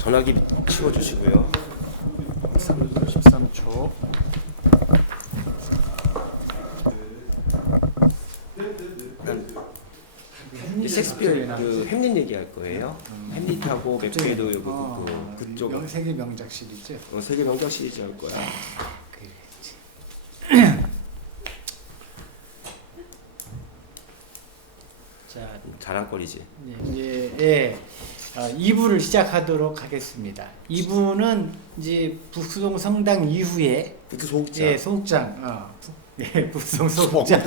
전화기 치워주시고요. 13초. 셰익스피어 그 햄릿 얘기할 거예요. 햄릿하고 맥베드 그쪽 세계 명작 시리즈. 세계 명작 시리즈 할 거야. 그렇지. 자, 자랑거리지. 이제 2부를 시작하도록 하겠습니다. 2부는 이제 북수동 성당 이후에 북소극장. 소극장. 북수동 소극장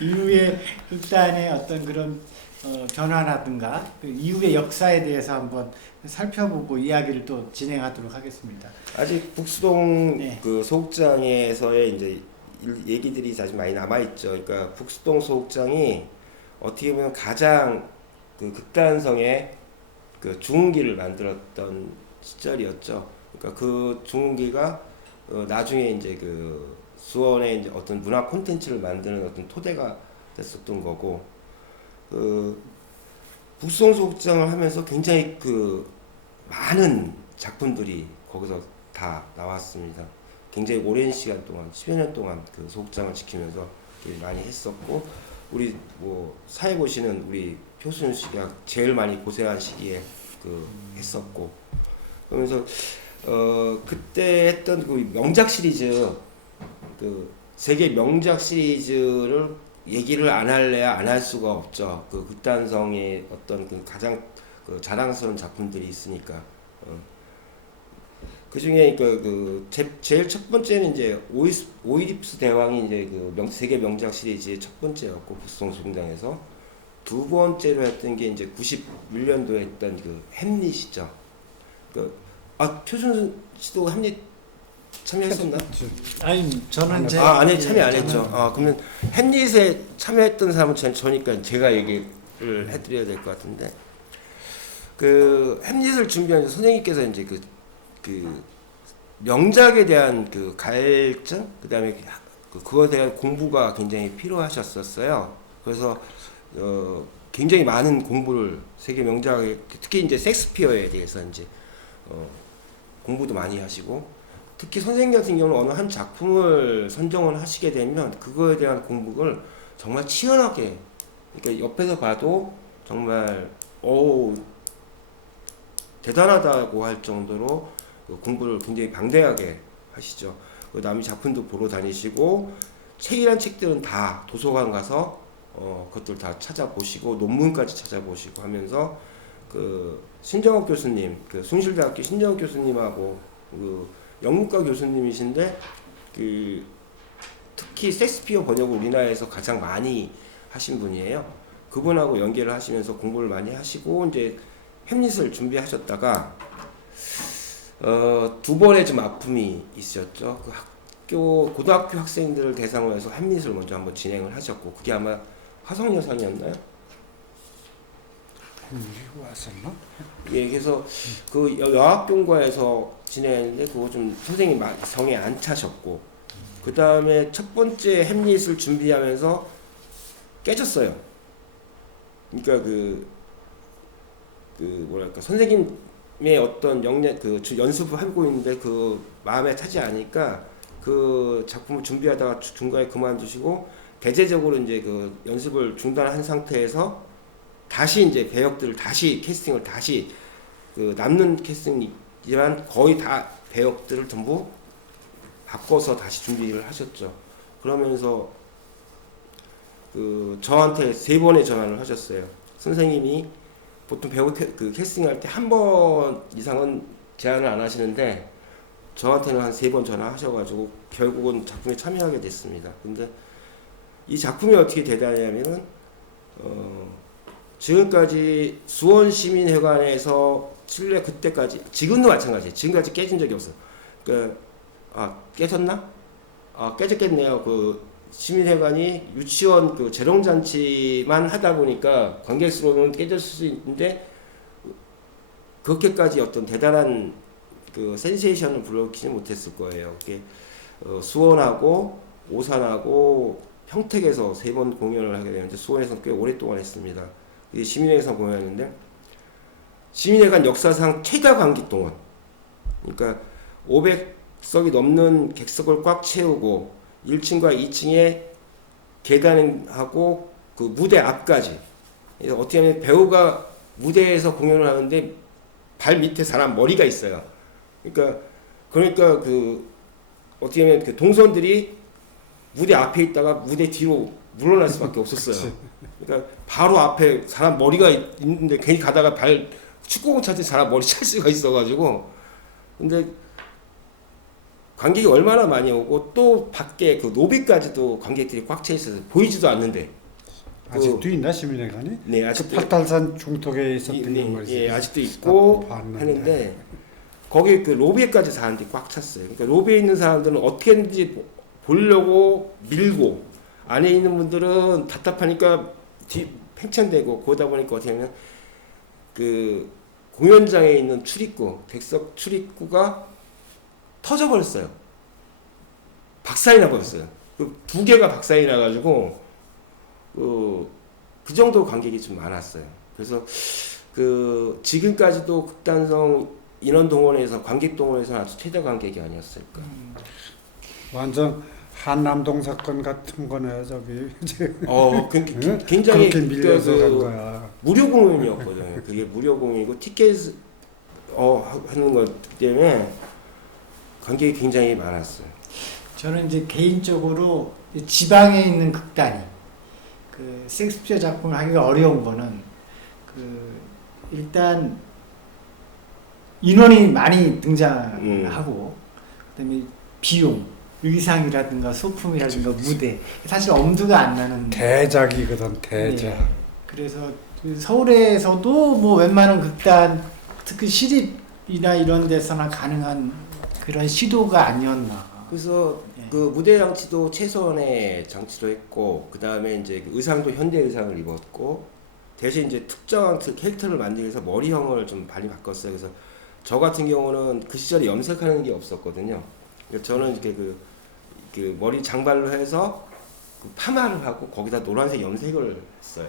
이후에 극단의 어떤 그런 변화라든가 그 이후의 역사에 대해서 한번 살펴보고 이야기를 또 진행하도록 하겠습니다. 아직 북수동 네. 그 소극장에서의 이제 얘기들이 아직 많이 남아 있죠. 그러니까 북수동 소극장이 어떻게 보면 가장 그 극단성의 그 중흥기를 만들었던 시절이었죠. 그러니까 그 중흥기가 나중에 이제 그 수원의 이제 어떤 문화 콘텐츠를 만드는 어떤 토대가 됐었던 거고, 그 북수동 소극장을 하면서 굉장히 그 많은 작품들이 거기서 다 나왔습니다. 굉장히 오랜 시간 동안 10여 년 동안 그 소극장을 지키면서 많이 했었고, 우리 뭐 사회 보시는 우리 표순 씨가 제일 많이 고생한 시기에 그 했었고, 그러면서 그때 했던 그 명작 시리즈, 그 세계 명작 시리즈를 얘기를 안 할래야 안 할 수가 없죠. 그 극단성의 어떤 그 가장 그 자랑스러운 작품들이 있으니까. 그 중에 제일 첫 번째는 이제 오이디푸스 대왕이 이제 그 세계 명작 시리즈의 첫 번째였고, 북수동 소극장에서 두 번째로 했던 게 이제 91년도에 했던 그 햄릿이죠. 표준 씨도 햄릿 참여했었나? 아니 저는 아니 참여 안 했죠. 그러면 햄릿에 참여했던 사람은 저니까 제가 얘기를 해드려야 될 것 같은데, 그 햄릿을 준비한 선생님께서 이제 그 명작에 대한 그 갈증, 그다음에 그거에 대한 공부가 굉장히 필요하셨었어요. 그래서 굉장히 많은 공부를 세계 명작에, 특히 이제 셰익스피어에 대해서 이제 공부도 많이 하시고, 특히 선생님 같은 경우는 어느 한 작품을 선정을 하시게 되면 그거에 대한 공부를 정말 치열하게, 그러니까 옆에서 봐도 정말 대단하다고 할 정도로 공부를 굉장히 방대하게 하시죠. 남이 작품도 보러 다니시고, 책이란 책들은 다 도서관 가서 그것들 다 찾아보시고, 논문까지 찾아보시고 하면서 그 신정욱 교수님, 그 숭실대학교 신정욱 교수님하고 그 영문과 교수님이신데, 그 특히 셰익스피어 번역을 우리나라에서 가장 많이 하신 분이에요. 그분하고 연계를 하시면서 공부를 많이 하시고 이제 햄릿을 준비하셨다가 두 번의 좀 아픔이 있으셨죠. 그 고등학교 학생들을 대상으로 해서 햄릿을 먼저 한번 진행을 하셨고, 그게 아마 화성여상이었나요? 왔었나? 예, 그래서 그 여학교과에서 진행했는데 그거 좀 선생님 성에 안 차셨고, 그 다음에 첫 번째 햄릿을 준비하면서 깨졌어요. 그러니까 뭐랄까, 선생님의 어떤 연습을 하고 있는데 그 마음에 차지 않으니까 그 작품을 준비하다가 중간에 그만두시고, 대체적으로 이제 그 연습을 중단한 상태에서 다시 이제 배역들을 다시 캐스팅을 다시 그 남는 캐스팅이지만 거의 다 배역들을 전부 바꿔서 다시 준비를 하셨죠. 그러면서 그 저한테 3번의 전화를 하셨어요. 선생님이 보통 배우 그 캐스팅할 때 한 번 이상은 제안을 안 하시는데 저한테는 한 3번 전화하셔가지고 결국은 작품에 참여하게 됐습니다. 근데 이 작품이 어떻게 대단하냐면은 지금까지 수원시민회관에서 칠레 그때까지, 지금도 마찬가지예요. 지금까지 깨진 적이 없어요. 깨졌나? 깨졌겠네요. 그 시민회관이 유치원 그 재롱잔치만 하다 보니까 관객 수로는 깨졌을 수 있는데, 그렇게까지 어떤 대단한 그 센세이션을 불러일으키지 못했을 거예요. 그게 수원하고 오산하고 평택에서 3번 공연을 하게 되는데, 수원에서는 꽤 오랫동안 했습니다. 이게 시민회에서 공연했는데, 시민회관 역사상 최다 관객동원. 그러니까 500석이 넘는 객석을 꽉 채우고 1층과 2층에 계단하고 그 무대 앞까지. 그래서 어떻게 하면 배우가 무대에서 공연을 하는데 발 밑에 사람 머리가 있어요. 그러니까 그 어떻게 하면 그 동선들이 무대 앞에 있다가 무대 뒤로 물러날 수밖에 없었어요. 그러니까 바로 앞에 사람 머리가 있는데 괜히 가다가 축구공 찼을 때 사람 머리 찰 수가 있어가지고. 근데 관객이 얼마나 많이 오고 또 밖에 그 로비까지도 관객들이 꽉 차 있어서 보이지도 않는데. 아직도 있나 시민회관이? 네, 아직도 팔달산 중턱에 있었던 건가요? 예, 아직도 있고 봤는데. 하는데 거기 그 로비에까지 사람들이 꽉 찼어요. 그러니까 로비에 있는 사람들은 어떻게든지 보려고 밀고 안에 있는 분들은 답답하니까 팽창되고 그러다 보니까 어떻게 하면 그 공연장에 있는 출입구, 객석 출입구가 터져버렸어요. 박살이 나버렸어요. 그 두 개가 박살이 나가지고 그 정도 관객이 좀 많았어요. 그래서 그 지금까지도 극단성 인원 동원에서 관객 동원에서는 아주 최대 관객이 아니었을까. 완전 한남동 사건 같은 거네 저기. 굉장히 그렇게 밀려서 간 그 거야. 무료 공연이었거든요. 그게 무료 공연이고 티켓 하는 것 때문에 관객이 굉장히 많았어요. 저는 이제 개인적으로 지방에 있는 극단이 그 셰익스피어 작품을 하기가 어려운 거는 그 일단 인원이 많이 등장하고 그다음에 비용, 의상이라든가 소품이라든가 무대 사실 엄두가 안 나는 대작이거든 대작. 네. 그래서 서울에서도 뭐 웬만한 극단 특히 시립이나 이런 데서나 가능한 그런 시도가 아니었나. 그래서 그 무대 장치도 최소한의 장치로 했고 그 다음에 이제 그 의상도 현대 의상을 입었고 대신 이제 특정한 캐릭터를 만들기 위해서 머리형을 좀 많이 바꿨어요. 그래서 저 같은 경우는 그 시절에 염색하는 게 없었거든요. 그래서 저는 이렇게 그 머리 장발로 해서 그 파마를 하고 거기다 노란색 염색을 했어요.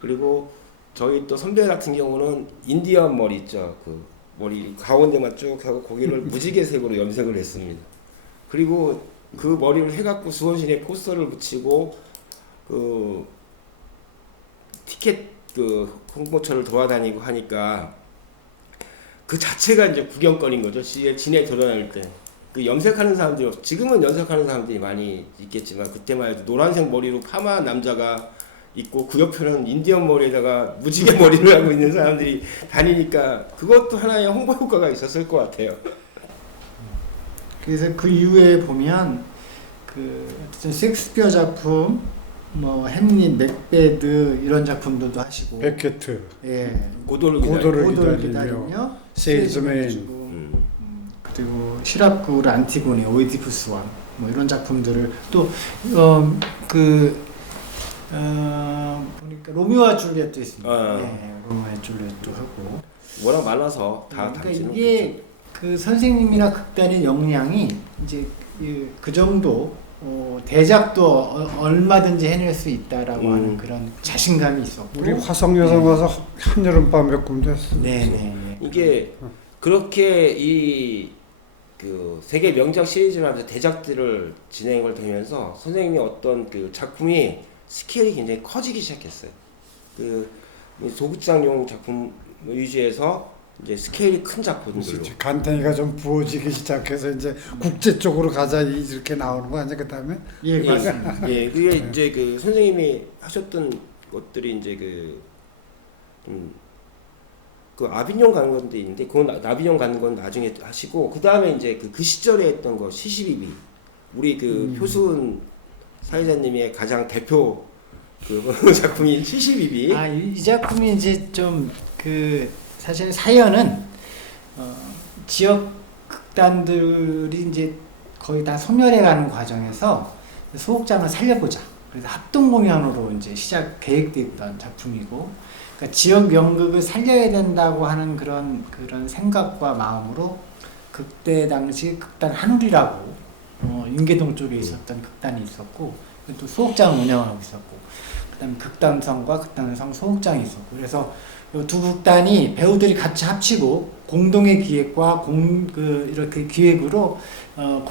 그리고 저희 또 선배 같은 경우는 인디언 머리 있죠. 그 머리 가운데만 쭉 하고 거기를 무지개색으로 염색을 했습니다. 그리고 그 머리를 해갖고 수원시내 포스터를 붙이고 그 티켓 그 홍보처를 돌아다니고 하니까 그 자체가 이제 구경거리인 거죠. 시내 돌아다닐 때. 그 염색하는 사람들이 지금은 염색하는 사람들이 많이 있겠지만 그때만 해도 노란색 머리로 파마한 남자가 있고 그 옆에는 인디언 머리에다가 무지개 머리를 하고 있는 사람들이 다니니까 그것도 하나의 홍보 효과가 있었을 것 같아요. 그래서 그 이후에 보면 그 어쨌든 셰익스피어 작품, 뭐 햄릿, 맥베드 이런 작품들도 하시고, 베케트, 예, 고도를 기다리며, 세일즈맨, 그리고 시랍굴 안티고니, 오이디푸스왕 뭐 이런 작품들을 또 보니까 로미오와 줄리엣도 있습니다. 예, 로미오와 줄리엣도 하고. 워낙 많아서 다 그러니까 담지는 이게 그 선생님이나 극단의 역량이 이제 그 정도 대작도 얼마든지 해낼 수 있다라고 하는 그런 자신감이 있었고. 우리 화성여성 와서 한여름밤 몇 군데 했어. 네네. 이게 그렇게 그 세계 명작 시리즈라는 대작들을 진행을 되면서 선생님이 어떤 그 작품이 스케일이 굉장히 커지기 시작했어요. 그 소극장용 작품 위주에서 이제 스케일이 큰 작품들로. 간탱이가 좀 부어지기 시작해서 이제 국제 쪽으로 가자 이렇게 나오는 거 아니야 그 다음에? 예, 맞습니다. 예, 그게 이제 그 선생님이 하셨던 것들이 이제 그 아비뇽 가는 건데 있는데 그건 아비뇽 가는 건 나중에 하시고 그 다음에 이제 그 시절에 했던 거 시시비비 우리 그 표순 사회자님의 가장 대표 그 작품인 시시비비. 이 작품이 이제 좀 그 사실 사연은 지역 극단들이 이제 거의 다 소멸해가는 과정에서 소극장을 살려보자. 그래서 합동 공연으로 이제 계획됐던 작품이고, 그러니까 지역 연극을 살려야 된다고 하는 그런 생각과 마음으로 그때 당시 극단 한울이라고 인계동 쪽에 있었던 극단이 있었고, 또 소극장을 운영하고 있었고, 그다음에 극단성과 극단성 소극장이 있었고, 그래서 이두 극단이 배우들이 같이 합치고 공동의 기획과 이렇게 기획으로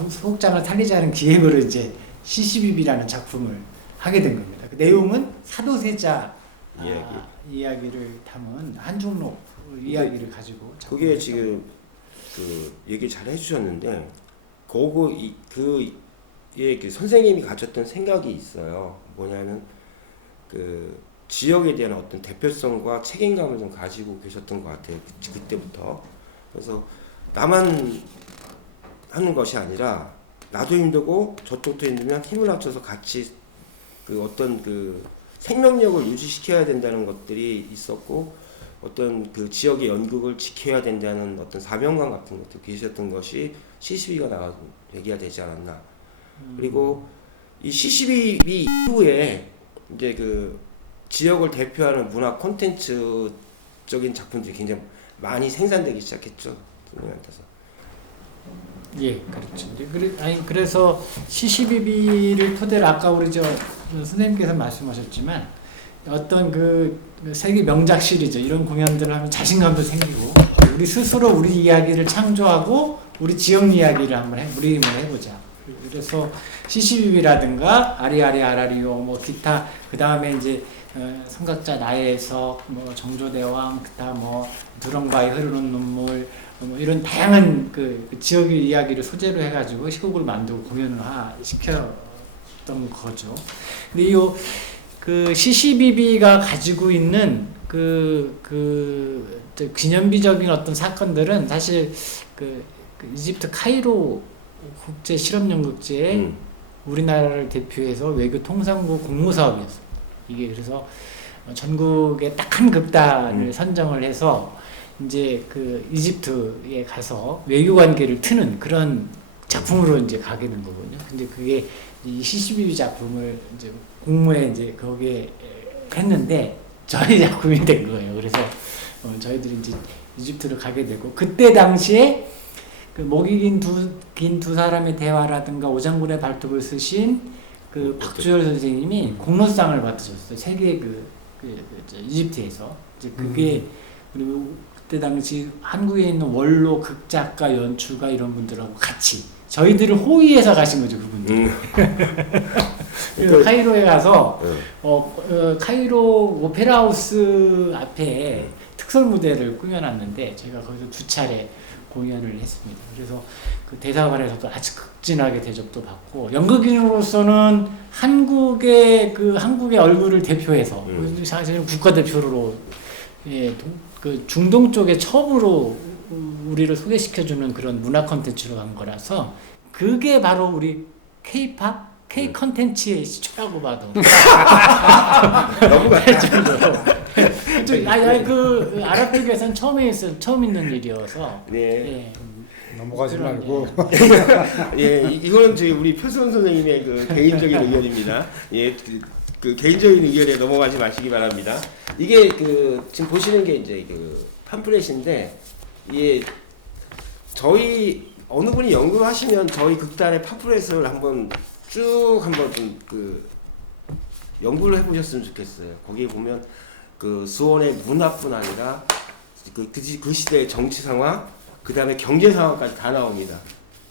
소극장을 살리자는 기획으로 이제 시시비비라는 작품을 하게 된 겁니다. 그 내용은 사도세자 이야기를 담은 한중록 이야기를 가지고 그게 지금 그 얘기 잘 해주셨는데 그 선생님이 가졌던 생각이 있어요. 뭐냐면 그 지역에 대한 어떤 대표성과 책임감을 좀 가지고 계셨던 것 같아요. 그때부터. 그래서 나만 하는 것이 아니라 나도 힘들고 저쪽도 힘들면 힘을 합쳐서 같이 그 어떤 그 생명력을 유지시켜야 된다는 것들이 있었고, 어떤 그 지역의 연극을 지켜야 된다는 어떤 사명감 같은 것도 계셨던 것이 CCB가 나가 얘기가 되지 않았나. 그리고 이 CCB 이후에 이제 그 지역을 대표하는 문화 콘텐츠적인 작품들이 굉장히 많이 생산되기 시작했죠. 선생님한테서. 예, 그렇죠. 그래서 CCBB를 토대로 아까 우리 선생님께서 말씀하셨지만 어떤 그 세계 명작 시리즈 이런 공연들을 하면 자신감도 생기고 우리 스스로 우리 이야기를 창조하고 우리 지역 이야기를 한번 우리 해보자. 그래서 CCBB라든가 아리아리 아라리오 뭐 기타 그 다음에 이제 성각자 나에서 뭐 정조대왕 그다음 뭐 두렁바위 흐르는 눈물 뭐 이런 다양한 그 지역의 이야기를 소재로 해가지고 시국을 만들고 공연을 시켰던 거죠. 근데 그 CCBB가 가지고 있는 그 기념비적인 어떤 사건들은 사실 그 이집트 카이로 국제 실험연극제에 우리나라를 대표해서 외교 통상부 공모 사업이었어요. 이게 그래서 전국에 딱 한 극단을 선정을 해서 이제 그 이집트에 가서 외교 관계를 트는 그런 작품으로 이제 가게 된 거거든요. 근데 그게 이 CCBB 작품을 이제 공모에 이제 거기에 했는데 저희 작품이 된 거예요. 그래서 저희들이 이제 이집트를 가게 되고 그때 당시에 그 목이 긴 두 사람의 대화라든가 오장군의 발톱을 쓰신 그 박주열 선생님이 공로상을 받으셨어요. 세계 이집트에서 이제 그게 그리고 그때 당시 한국에 있는 원로 극작가 연출가 이런 분들하고 같이 저희들을 호위해서 가신 거죠 그분들. 그래서 카이로에 가서 카이로 오페라 하우스 앞에 특설 무대를 꾸며놨는데 저희가 거기서 2차례 공연을 했습니다. 그래서 그 대사관에서도 아주 극진하게 대접도 받고 연극인으로서는 한국의 얼굴을 대표해서 사실 국가대표로 그 중동 쪽에 처음으로 우리를 소개시켜주는 그런 문화 콘텐츠로 간 거라서 그게 바로 우리 K-팝, K-컨텐츠의 시초라고 봐도 너무 할 정도로 그 아랍 쪽에서는 처음 있는 일이어서 네. 넘어가지 말고 예, 이거는 저희 우리 표선 선생님의 그 개인적인 의견입니다. 예, 그 개인적인 의견에 넘어가지 마시기 바랍니다. 이게 그 지금 보시는 게 이제 그 팜플렛인데 이게 저희 어느 분이 연구하시면 저희 극단의 팜플렛을 한번 좀 그 연구를 해보셨으면 좋겠어요. 거기에 보면 그 수원의 문화뿐 아니라 그 시대의 정치 상황, 그 다음에 경제 상황까지 다 나옵니다.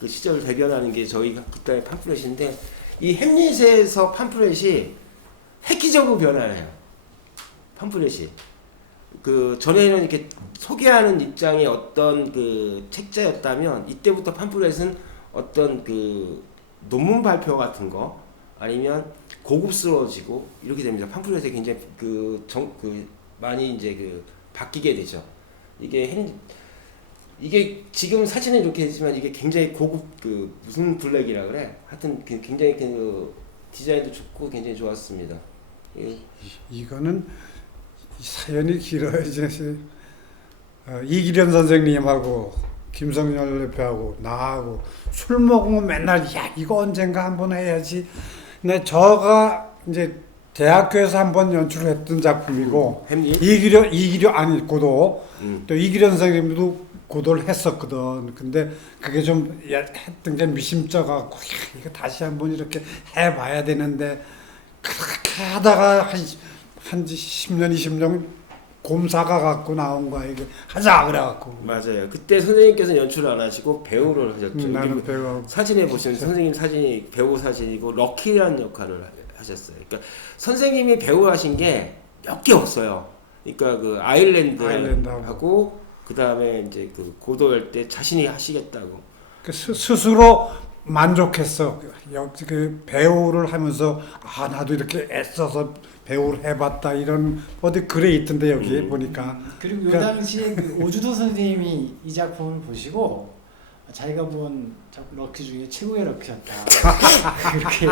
그 시절을 대변하는 게 저희 극단의 팜플렛인데 이 햄릿에서 팜플렛이 획기적으로 변화해요. 팜플렛이 그 전에는 이렇게 소개하는 입장의 어떤 그 책자였다면 이때부터 팜플렛은 어떤 그 논문 발표 같은 거 아니면 고급스러워지고 이렇게 됩니다. 팜플렛에 굉장히 많이 이제 그 바뀌게 되죠. 이게 지금 사진은 이렇게 했지만 이게 굉장히 고급 무슨 블랙이라 그래? 하여튼 굉장히 디자인도 좋고 굉장히 좋았습니다. 이거는 사연이 길어요. 이제 이기련 선생님하고 김성열 대표하고 나하고 술 먹으면 맨날 야 이거 언젠가 한번 해야지. 근데 저가 이제 대학교에서 한번 연출했던 작품이고 이기련 아니 고도 또 이기련 선생님도 고도를 했었거든. 근데 그게 좀 했던 게 미심쩍어갖고 이거 다시 한번 이렇게 해봐야 되는데 그렇게 하다가 한 10년 20년 곰사가 갖고 나온 거야 이게 하자 그래갖고. 맞아요. 그때 선생님께서 연출을 안 하시고 배우를 하셨죠. 나는 여기 배우. 사진에 보시면 선생님 사진이 배우 사진이고 럭키라는 역할을 하셨어요. 그러니까 선생님이 배우 하신 게 몇 개 없어요. 그러니까 그 아일랜드하고 그 다음에 이제 그 고도할 때 자신이 하시겠다고. 그 스스로 만족했어. 그 배우를 하면서 아 나도 이렇게 애써서 배우를 해봤다 이런 어디 글에 있던데 여기 보니까. 그리고 요 그러니까- 당시에 그 오주도 선생님이 이 작품을 보시고 자기가 본 럭키 중에 최고의 럭키였다 그렇게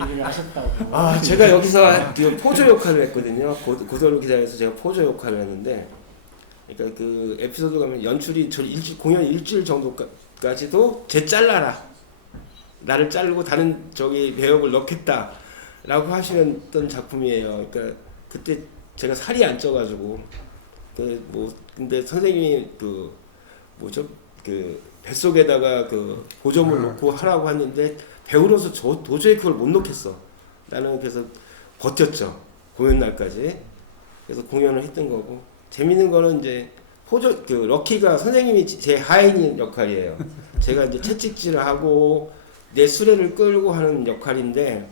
얘기를 하셨다고. 아 제가 여기서 그 포조 역할을 했거든요. 고도로 기자에서 제가 포조 역할을 했는데, 그러니까 그 에피소드 가면 연출이 저 공연 일주일 정도까지도 쟤 잘라라, 나를 자르고 다른 저기 배역을 넣겠다라고 하시던 작품이에요. 그러니까 그때 제가 살이 안 쪄가지고 그 뭐 근데 선생님이 그 뭐죠 그 뱃속에다가 그 보조물 넣고 하라고 했는데 배우로서 도저히 그걸 못 넣겠어. 나는 그래서 버텼죠. 공연 날까지. 그래서 공연을 했던 거고, 재밌는 거는 이제 그 럭키가 선생님이 제 하인인 역할이에요. 제가 이제 채찍질을 하고 내 수레를 끌고 하는 역할인데,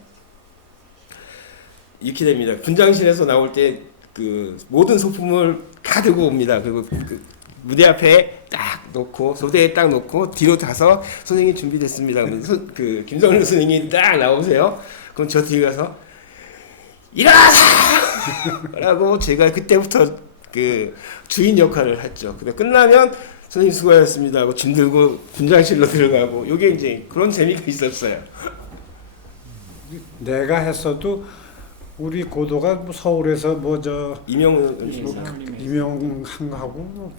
이렇게 됩니다. 분장실에서 나올 때 그 모든 소품을 다 들고 옵니다. 그리고 그 무대 앞에 딱 놓고 소대에 딱 놓고 뒤로 가서 선생님 준비됐습니다. 그러면 그 김성일 선생님이 딱 나오세요. 그럼 저 뒤에 가서 일어나서 라고 제가 그때부터 그 주인 역할을 했죠. 근데 끝나면 선생님 수고하셨습니다 하고 짐 들고 분장실로 들어가고, 요게 이제 그런 재미가 있었어요. 내가 했어도 우리 고도가 뭐 서울에서 뭐저 이명항하고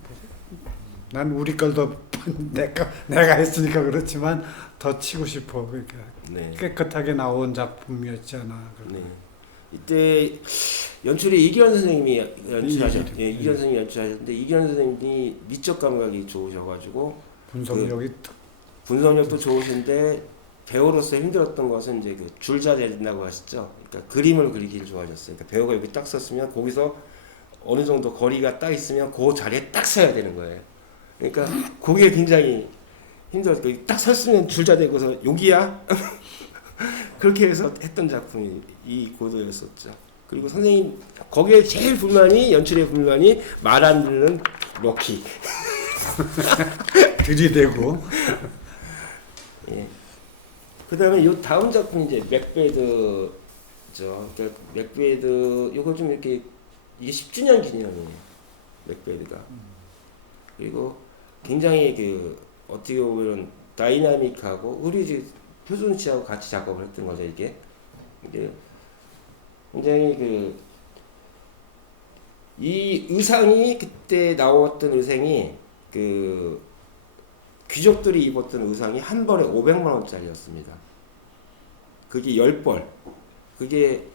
난 우리 걸도 내가 했으니까 그렇지만 더 치고 싶어. 그러니까 네. 깨끗하게 나온 작품이었잖아. 네. 이때 연출이 이기현 선생님이 연출하셨. 이기현. 예, 이기현 선생님이 연출하셨는데, 이기현 선생님이 미적 감각이 좋으셔가지고 분석력이 분석력도 좋으신데 배우로서 힘들었던 것은 이제 그 줄자 된다고 하시죠. 그러니까 그림을 그리기를 좋아하셨어요. 그러니까 배우가 여기 딱 섰으면 거기서 어느 정도 거리가 딱 있으면 그 자리에 딱 서야 되는 거예요. 그러니까 그게 굉장히 힘들었어요. 딱 섰으면 줄자 되고서 여기야 그렇게 해서 했던 작품이 이 고도였었죠. 그리고 선생님 거기에 제일 불만이, 연출의 불만이 말 안 듣는 럭키. 들이대고. 예. 그다음에 요 다음 작품이 이제 맥베드죠. 그러니까 맥베드 요거 좀 이렇게 이게 10주년 기념이에요. 맥베드가. 그리고 굉장히 그 어떻게 보면 다이나믹하고 의리지 표준 씨하고 같이 작업을 했던 거죠, 이게. 굉장히 그 이 의상이 그때 나왔던 의상이 그 귀족들이 입었던 의상이 한 벌에 500만 원짜리였습니다. 그게 10벌. 그게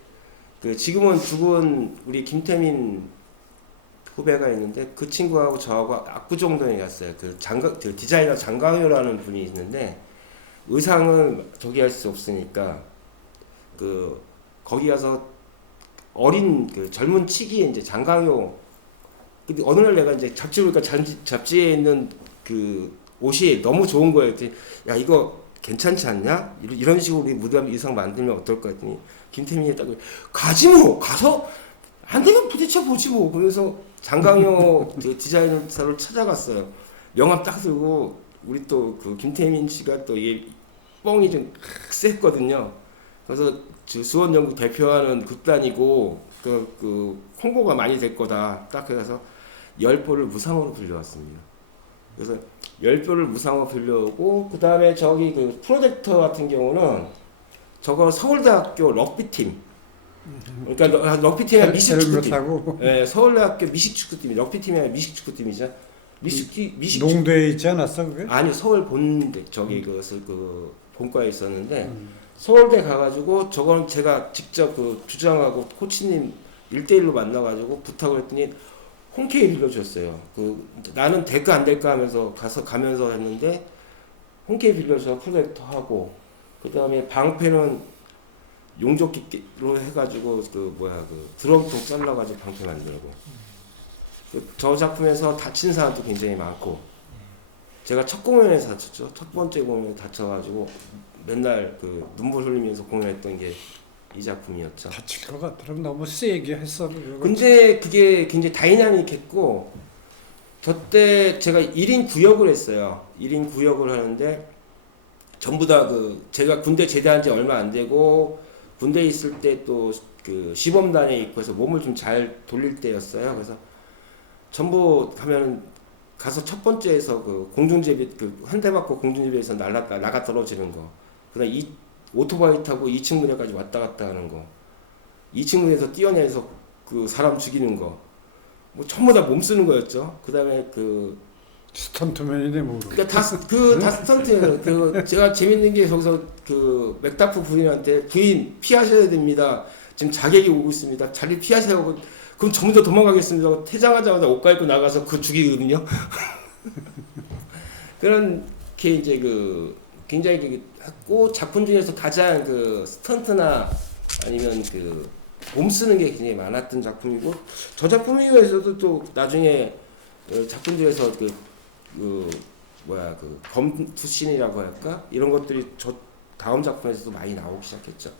그 지금은 죽은 우리 김태민 후배가 있는데 그 친구하고 저하고 압구정동에 갔어요. 그 디자이너 장강효라는 분이 있는데 의상은 저기 할 수 없으니까 그 거기 가서 어린 그 젊은 치기에 이제 장강효. 근데 어느 날 내가 이제 잡지 보니까 잡지에 있는 그 옷이 너무 좋은 거예요. 그랬더니 야 이거 괜찮지 않냐? 이런 식으로 우리 무대하면 의상 만들면 어떨까 했더니 김태민이 딱 가지 뭐, 가서 안 되면 부딪혀 보지 뭐. 그래서 장강효 디자이너사를 찾아갔어요. 명함 딱 들고, 우리 또 그 김태민 씨가 또 이게 뻥이 좀 셌거든요. 그래서 수원연구 대표하는 극단이고 그 홍보가 많이 될 거다. 딱 그래서 10벌을 무상으로 빌려왔습니다. 그래서 10벌을 무상으로 빌려오고, 그 다음에 저기 그 프로젝터 같은 경우는 저거 서울대학교 럭비팀. 그러니까 럭비팀이 미식축구팀. 네, 서울대학교 미식축구팀이 럭비팀이 미식축구팀이죠. 농대에 있지 않았어 그게? 아니요, 서울 본대 저기 그 본과에 있었는데 서울대 가가지고 저건 제가 직접 그 주장하고 코치님 1대1로 만나가지고 부탁을 했더니 홈케이 빌려줬어요. 그 나는 될까 안 될까 하면서 가면서 했는데 홈케이 빌려줘 프로젝터 하고, 그 다음에 방패는 용접기로 해가지고 그 드럼통 잘라가지고 방패 만들고. 저 작품에서 다친 사람도 굉장히 많고 제가 첫 공연에서 다쳤죠. 첫 번째 공연에 다쳐가지고 맨날 그 눈물 흘리면서 공연했던 게 이 작품이었죠. 다칠 것 같더라고. 너무 세게 했어. 근데 그게 굉장히 다이나믹했고 저때 제가 1인 구역을 했어요. 1인 구역을 하는데 전부 다 그 제가 군대 제대한 지 얼마 안 되고 군대에 있을 때 또 그 시범단에 있고 해서 몸을 좀 잘 돌릴 때였어요. 그래서 전부 가면 가서 첫 번째에서 그 공중제비 그 한 대 맞고 공중제비에서 나가 떨어지는 거. 그다음 이 오토바이 타고 2층 문에까지 왔다 갔다 하는 거. 2층 문에서 뛰어내서 그 사람 죽이는 거. 뭐 전부 다 몸 쓰는 거였죠. 그다음에 그 스턴트맨이네 뭐. 그러니까 다 스턴트예요. 그 제가 재밌는 게 거기서 그 맥다프 부인한테 부인 피하셔야 됩니다. 지금 자객이 오고 있습니다. 자리 피하세요. 그럼 전부 다 도망가겠습니다. 퇴장하자마자 옷 갈고 나가서 그 죽이거든요. 그런 게 이제 그 굉장히 그 했고 작품 중에서 가장 그 스턴트나 아니면 그 몸 쓰는 게 굉장히 많았던 작품이고 저 작품 이후에서도 또 나중에 그 작품 중에서 그 뭐야 그 검투신이라고 할까 이런 것들이 저 다음 작품에서도 많이 나오기 시작했죠.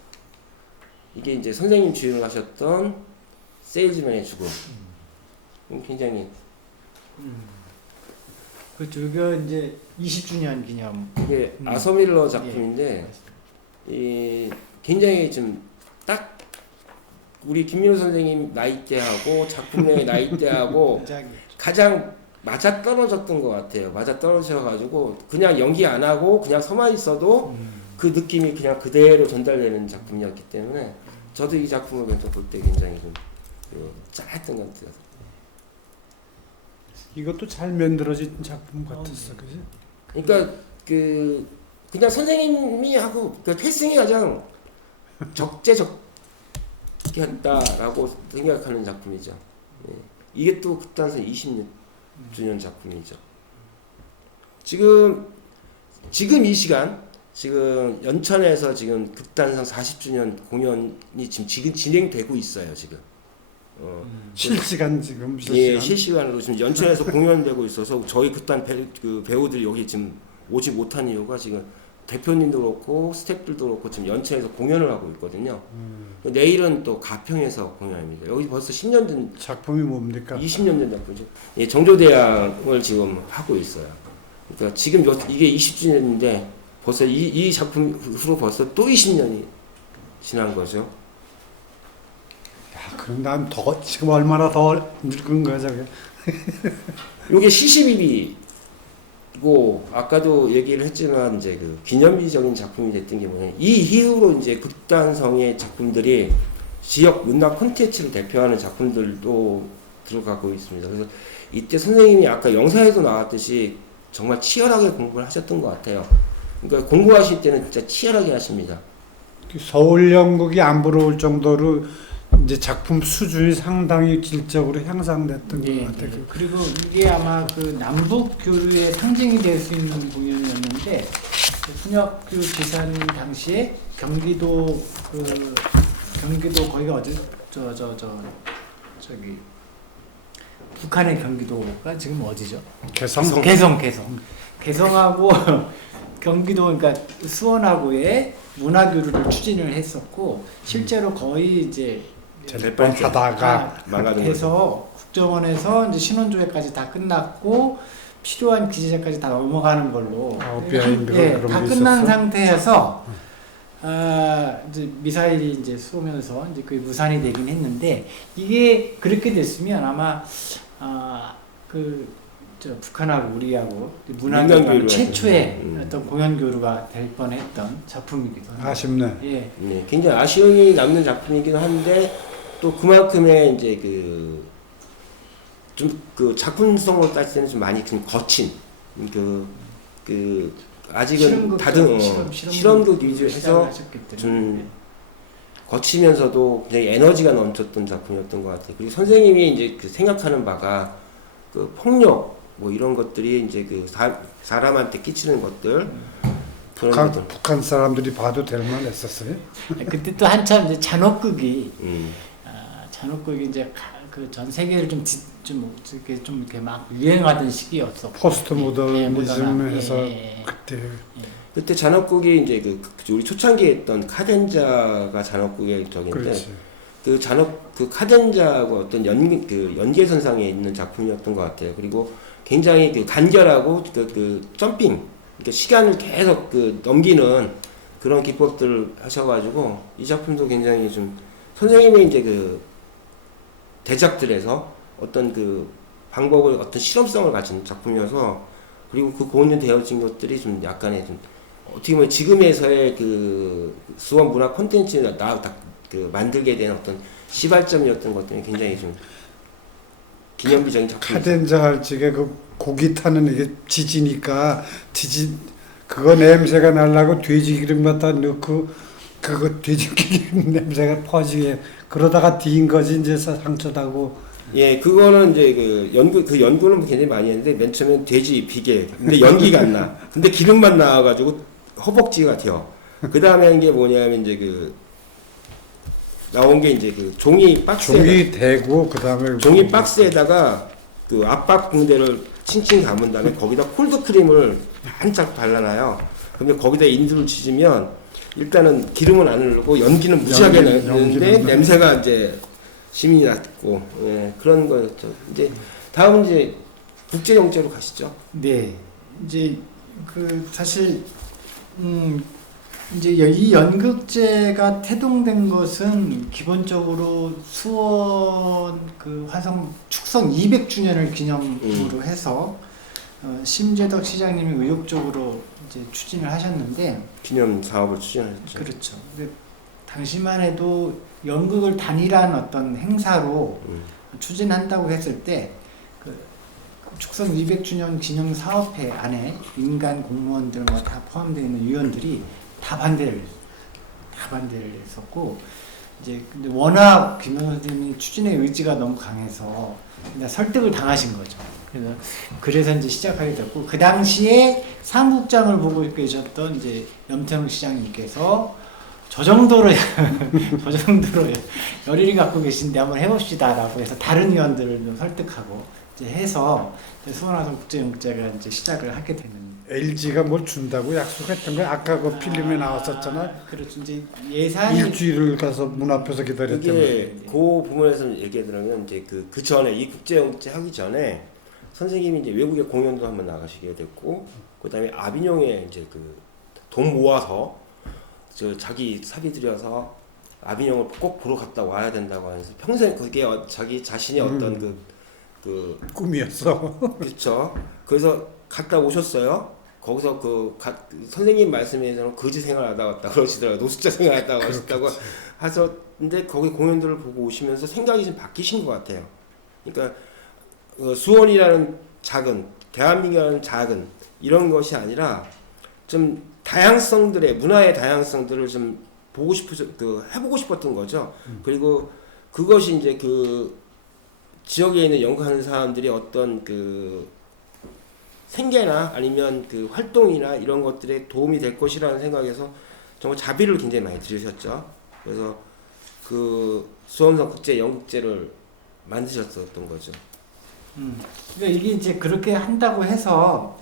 이게 이제 선생님 주연을 하셨던 세일즈맨의 죽음. 굉장히 그렇죠. 이거 이제 20주년 기념. 이게 아서밀러 작품인데 이 굉장히 좀 딱 우리 김민호 선생님 나이대하고 작품의 나이대하고 가장 맞아 떨어졌던 것 같아요. 맞아 떨어져가지고 그냥 연기 안 하고 그냥 서만 있어도 그 느낌이 그냥 그대로 전달되는 작품이었기 때문에 저도 이 작품을 먼저 볼 때 굉장히 좀 짠했던 것 같아요. 이것도 잘 만들어진 작품 같았어, 그지? 그러니까 그 그냥 선생님이 하고 그 패싱이 가장 적재적했다라고 생각하는 작품이죠. 예. 이게 또 극단성 20주년 작품이죠. 지금 이 시간 지금 연천에서 지금 극단성 40주년 공연이 지금 진행되고 있어요. 지금. 실시간 지금 예, 실시간으로 지금 연천에서 공연되고 있어서 저희 극단 배우들이 여기 지금 오지 못한 이유가 지금 대표님도 그렇고 스태프들도 그렇고 지금 연천에서 공연을 하고 있거든요. 내일은 또 가평에서 공연합니다. 여기 벌써 10년 전 작품이 뭡니까? 20년 전 작품이죠. 예, 정조대왕을 지금 하고 있어요. 그러니까 지금 이게 20주년인데 벌써 이 작품 후로 벌써 또 20년이 지난 거죠. 야, 그럼 난 더 지금 얼마나 더 늙은 거야 저게? 이게 시시비비고 아까도 얘기를 했지만 이제 그 기념비적인 작품이 됐던 게 뭐냐 이 이후로 이제 극단성의 작품들이 지역 문화 콘텐츠를 대표하는 작품들도 들어가고 있습니다. 그래서 이때 선생님이 아까 영상에도 나왔듯이 정말 치열하게 공부를 하셨던 것 같아요. 그러니까 공부하실 때는 진짜 치열하게 하십니다. 서울 연극이 안 부러울 정도로 이제 작품 수준이 상당히 질적으로 향상됐던 것 같아요. 그리고 이게 아마 그 남북 교류의 상징이 될 수 있는 공연이었는데 순혁규 지사님 당시에 경기도 거기가 어디 저기 북한의 경기도가 지금 어디죠? 개성하고 경기도 그러니까 수원하고의 문화교류를 추진을 했었고 실제로 거의 이제 하다가 해서 국정원에서 이제 신원조회까지 다 끝났고 필요한 기재자까지 다 넘어가는 걸로 다 끝난 상태에서 이제 미사일이 이제 쏘면서 이제 거의 무산이 되긴 했는데 이게 그렇게 됐으면 아마 북한하고 우리하고 문화교류 최초의 어떤 공연 교류가 될 뻔했던 작품이기도 합니다. 아쉽네. 예. 네, 굉장히 아쉬움이 남는 작품이기도 한데 또 그만큼의 이제 좀 그 작품성으로 따질 때는 좀 많이 좀 거친 아직은 다들 실험극 위주해서 좀 거치면서도 굉장히 에너지가 넘쳤던 작품이었던 것 같아요. 그리고 선생님이 이제 그 생각하는 바가 그 폭력 뭐 이런 것들이 이제 그 사람한테 끼치는 것들 북한 사람들이 봐도 될 만했었어요. 그때 또 한참 이제 잔혹극이 잔혹극이 이제 그 전 세계를 좀 이렇게 막 유행하던 시기였어. 포스트 모더니즘 모더나. 해서 예. 그때 그때 잔혹극이 이제 우리 초창기에 했던 카덴자가 잔혹극의 적인데 그렇지. 그 카덴자하고 어떤 연계선상에 있는 작품이었던 것 같아요. 그리고 굉장히 간결하고 점핑, 그러니까 시간을 계속 넘기는 그런 기법들을 하셔가지고 이 작품도 굉장히 좀 선생님의 이제 대작들에서 어떤 방법을 어떤 실험성을 가진 작품이어서 그리고 그 고온되어진 것들이 좀 약간의 좀 어떻게 보면 지금에서의 수원 문화 콘텐츠를 만들게 된 어떤 시발점이었던 것들이 굉장히 좀 기념비적인 작품. 카덴자 할 적에 그 고기 타는 이게 지지니까 그거 냄새가 나려고 돼지 기름 갖다 넣고 그거 돼지 기름 냄새가 퍼지게 그러다가 뒤인 거지 이제 상처다고. 예, 그거는 이제 연구는 굉장히 많이 했는데 맨 처음엔 돼지 비계. 근데 연기가 안 나. 근데 기름만 나와가지고 허벅지가 튀어. 그 다음에 한 게 뭐냐면 이제 나온 게 이제 종이 대고 그다음에 종이 박스에다가 압박 붕대를 칭칭 감은 다음에 거기다 콜드 크림을 한짝 발라놔요. 그러면 거기다 인두를 치지면 일단은 기름은 안 흐르고 연기는 무지하게 나는데 냄새가 이제 심이 났고 그런 거였죠. 이제 다음 이제 국제 영재로 가시죠. 네, 이제 사실 이제 이 연극제가 태동된 것은 기본적으로 수원 화성 축성 200주년을 기념으로 해서 심재덕 시장님이 의욕적으로 이제 추진을 하셨는데 기념 사업을 추진하셨죠. 그렇죠. 근데 당시만 해도 연극을 단일한 어떤 행사로 추진한다고 했을 때 축성 200주년 기념 사업회 안에 민간 공무원들 뭐 다 포함되어 있는 위원들이 다 반대를 했었고 이제 근데 워낙 김 선생님이 추진의 의지가 너무 강해서 그냥 설득을 당하신 거죠. 그래서 이제 시작하게 됐고 그 당시에 사무국장을 보고 계셨던 이제 염태웅 시장님께서 저 정도로 열의를 갖고 계신데 한번 해봅시다라고 해서 다른 위원들을 좀 설득하고 이제 해서 수원화성 국제영재가 이제 시작을 하게 되는. LG가 뭘 준다고 약속했던 거야. 아까 그 필름에 나왔었잖아. 그렇죠. 이제 예산이 일주일을 가서 문 앞에서 기다렸잖아. 그게 그 부분에서 얘기해 드리면 이제 그 전에 이 국제영재 하기 전에 선생님이 이제 외국에 공연도 한번 나가시게 됐고 그다음에 아비뇽에 이제 돈 모아서 자기 사비 들여서 아비뇽을 꼭 보러 갔다 와야 된다고 해서 평생 그게 자기 자신의 어떤 꿈이었어. 그렇죠. 그래서 갔다 오셨어요. 거기서 선생님 말씀에서는 거지 생활하다 왔다 그러시더라고요. 노숙자 생활하다 하셨다고 하셨는데 거기 공연들을 보고 오시면서 생각이 좀 바뀌신 것 같아요. 그러니까 수원이라는 대한민국이라는 작은 이런 것이 아니라 좀 문화의 다양성들을 좀 보고 해보고 싶었던 거죠. 그리고 그것이 이제 지역에 있는 연구하는 사람들이 어떤 생계나 아니면 활동이나 이런 것들에 도움이 될 것이라는 생각에서 정말 자비를 굉장히 많이 들으셨죠. 그래서 수원성 국제 연극제를 만드셨었던 거죠. 그러니까 이게 이제 그렇게 한다고 해서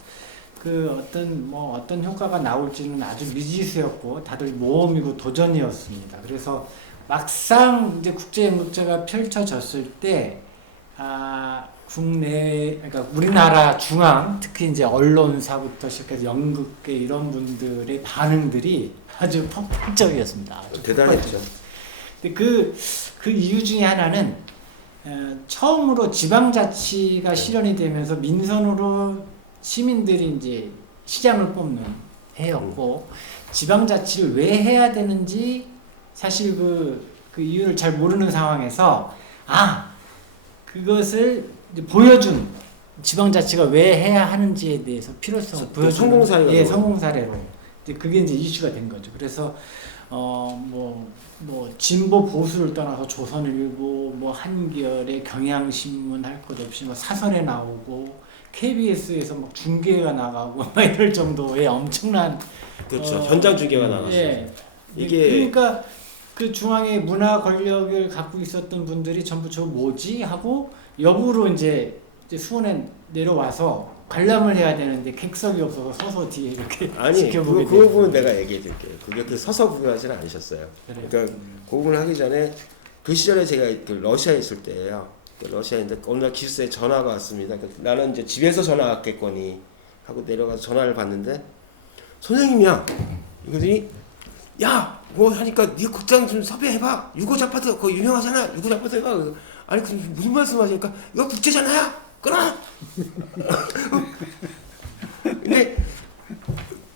어떤 효과가 나올지는 아주 미지수였고 다들 모험이고 도전이었습니다. 그래서 막상 이제 국제연극제가 펼쳐졌을 때 국내 그러니까 우리나라 중앙 특히 이제 언론사부터 시작해서 연극계 이런 분들의 반응들이 아주 폭발적이었습니다. 아주 대단했죠. 근데 그 이유 중에 하나는 처음으로 지방자치가 실현이 되면서 민선으로 시민들이 이제 시장을 뽑는 해였고 지방자치를 왜 해야 되는지 사실 그 이유를 잘 모르는 상황에서 그것을 이제 보여준 지방자치가 왜 해야 하는지에 대해서 필요성을 보여준 성공 사례가 성공 사례로 이제 그게 이제 이슈가 된 거죠. 그래서 진보 보수를 떠나서 조선일보, 한겨레, 경향신문 할 것 없이 사설에 나오고 KBS에서 막 중계가 나가고 이럴 정도의 엄청난 그렇죠. 현장 중계가 나갔어요. 예. 이게 그러니까 그 중앙의 문화 권력을 갖고 있었던 분들이 전부 저 뭐지 하고 역으로 이제 수원에 내려와서 관람을 해야 되는데 객석이 없어서 서서 뒤에 이렇게 아니 지켜보게 그 부분 내가 얘기해 드릴게요. 그게 그 서서 구경하지는 않으셨어요. 그래요? 그러니까 그 부분을 하기 전에 그 시절에 제가 그 러시아에 있을 때예요. 그 러시아인데 어느 날 기숙사에 전화가 왔습니다. 나는 이제 집에서 전화 왔겠거니 하고 내려가서 전화를 받는데 선생님이야. 이거더니 야, 뭐 하니까 네 극장 좀 섭외해봐. 유고자파트 그거 유명하잖아. 유고자파트 해봐. 그래서 아니 그 무슨 말씀하시니까 이거 국제잖아요. 끊어.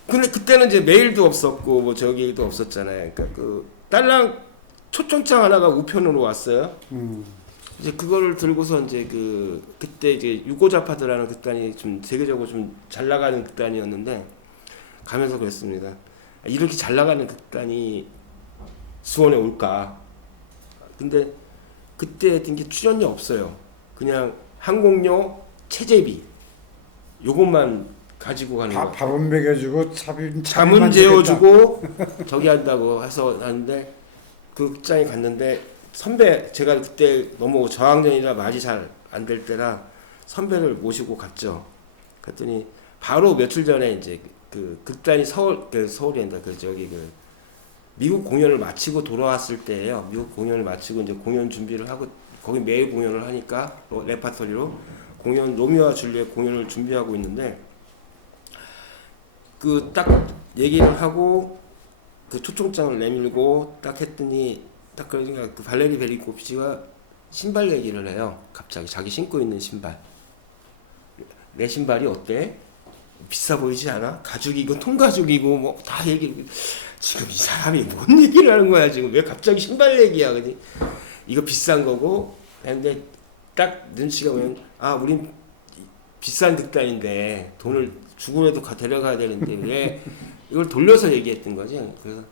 근데 그때는 이제 메일도 없었고 뭐 저기도 없었잖아요. 그러니까 그 딸랑 초청장 하나가 우편으로 왔어요. 이제 그거를 들고서 이제 그때 이제 유고자파드라는 극단이 좀 세계적으로 좀 잘 나가는 극단이었는데 가면서 그랬습니다. 이렇게 잘 나가는 극단이 수원에 올까? 근데 그때 했던 게 출연료 없어요. 그냥 항공료, 체재비 요것만 가지고 가는 거. 밥은 먹여주고 잠은 재워주고 저기 한다고 해서 하는데 그 극장에 갔는데 선배 제가 그때 너무 저학년이라 말이 잘 안 될 때라 선배를 모시고 갔죠. 갔더니 바로 며칠 전에 이제 그 극단이 서울이란다 그 저기 그 미국 공연을 마치고 돌아왔을 때예요. 미국 공연을 마치고 이제 공연 준비를 하고 거기 매일 공연을 하니까 레파토리로 공연 로미오와 줄리엣 공연을 준비하고 있는데 그 딱 얘기를 하고 그 초청장을 내밀고 딱 했더니 딱 그러니까 그 발레리 베리코비치가 신발 얘기를 해요. 갑자기 자기 신고 있는 신발. 내 신발이 어때? 비싸 보이지 않아? 가죽이고 통가죽이고 뭐 다 얘기를 지금 이 사람이 뭔 얘기를 하는 거야 지금 왜 갑자기 신발 얘기야? 그니 이거 비싼 거고 근데 딱 눈치가 보면 아 우린 비싼 극단인데 돈을 주고라도 데려가야 되는데 왜 이걸 돌려서 얘기했던 거지. 그래서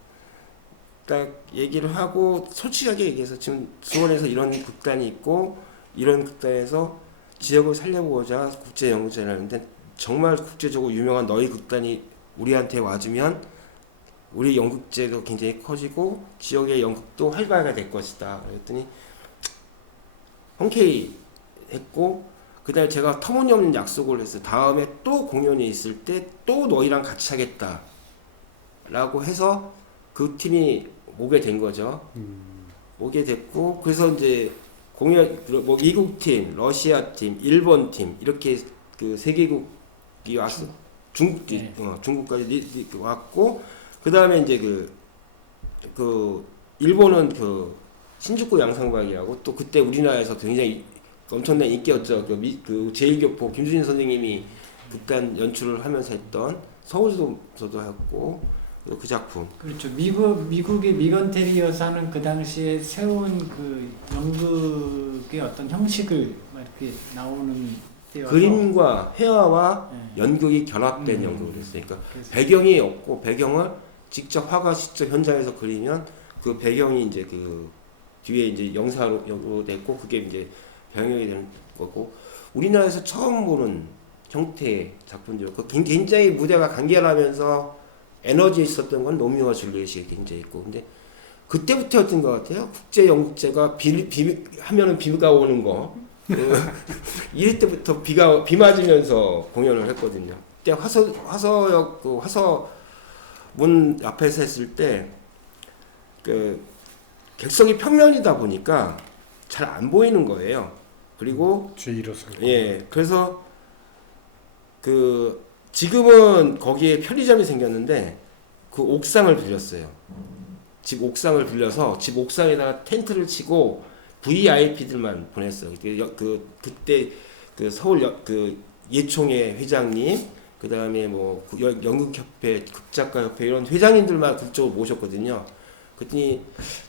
딱 얘기를 하고 솔직하게 얘기해서 지금 수원에서 이런 극단이 있고 이런 극단에서 지역을 살려보고자 국제연극제를 하는데 정말 국제적으로 유명한 너희 극단이 우리한테 와주면 우리 연극제도 굉장히 커지고 지역의 연극도 활발하게 될 것이다. 그랬더니 흔쾌히 했고 그 다음에 제가 터무니없는 약속을 했어요. 다음에 또 공연이 있을 때 또 너희랑 같이 하겠다 라고 해서 그 팀이 오게 된 거죠. 오게 됐고 그래서 이제 공연 뭐 미국 팀, 러시아 팀, 일본 팀 이렇게 그 세 개국이 왔어. 중국 네. 중국까지 왔고 그 다음에 이제 그 일본은 그 신주쿠 양상박이라고 또 그때 우리나라에서 굉장히 엄청난 인기였죠. 그 제1교포 김수진 선생님이 극단 연출을 하면서 했던 서울서도 했고 그 작품. 그렇죠. 미국의 미건테리어스 하는 그 당시에 세운 그 연극의 어떤 형식을 막 이렇게 나오는 때여서 그림과 회화와 네. 연극이 결합된 연극을 했으니까 그래서 배경이 없고 배경을 직접 화가 직접 현장에서 그리면 그 배경이 이제 그 뒤에 이제 영사로 됐고 그게 이제 병역이 되는 거고 우리나라에서 처음 보는 형태의 작품들이었고 굉장히 무대가 간결하면서 에너지 있었던 건 로미오와 줄리엣이 굉장히 있고 근데 그때부터였던 것 같아요. 국제 연극제가 하면은 비가 오는 거 이럴 때부터 비 맞으면서 공연을 했거든요. 그때 화서역 그 화서문 앞에서 했을 때 그 객석이 평면이다 보니까 잘 안 보이는 거예요. 그리고 주의로서 그래서 그 지금은 거기에 편의점이 생겼는데 그 옥상을 빌렸어요. 집 옥상을 빌려서 집 옥상에다가 텐트를 치고 VIP들만 보냈어요. 그때 그 서울 그 예총회 회장님, 그 다음에 뭐 연극협회, 극작가협회 이런 회장님들만 그쪽으로 모셨거든요. 그랬더니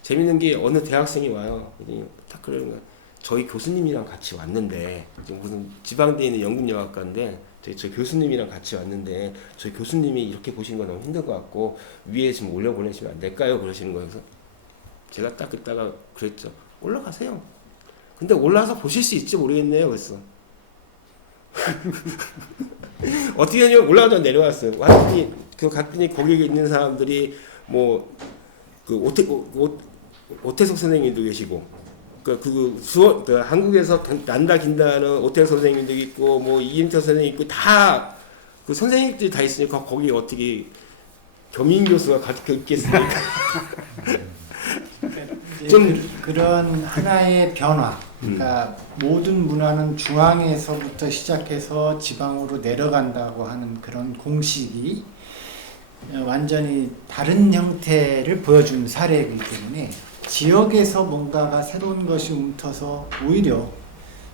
재밌는 게 어느 대학생이 와요. 그랬더니 딱 그러는 거야. 저희 교수님이랑 같이 왔는데 무슨 지방대에 있는 연극영화과인데 저희 교수님이랑 같이 왔는데 저희 교수님이 이렇게 보시는 건 너무 힘들 것 같고 위에 지금 올려보내시면 안 될까요? 그러시는 거예요. 그래서 제가 딱 그따가 그랬죠. 올라가세요. 근데 올라와서 보실 수 있지 모르겠네요. 그랬어. 어떻게 하냐면 올라가서 내려왔어요. 갔더니 거기에 있는 사람들이 뭐 그 오태석 선생님도 계시고 그 수원 그 한국에서 난다 긴다는 오태석 선생님도 있고 뭐 이임철 선생님 있고 다 그 선생님들이 다 있으니까 거기 어떻게 겸임 교수가 가르쳐 있겠습니까? 좀 그런 하나의 변화. 그러니까 모든 문화는 중앙에서부터 시작해서 지방으로 내려간다고 하는 그런 공식이 완전히 다른 형태를 보여준 사례이기 때문에 지역에서 뭔가가 새로운 것이 움터서 오히려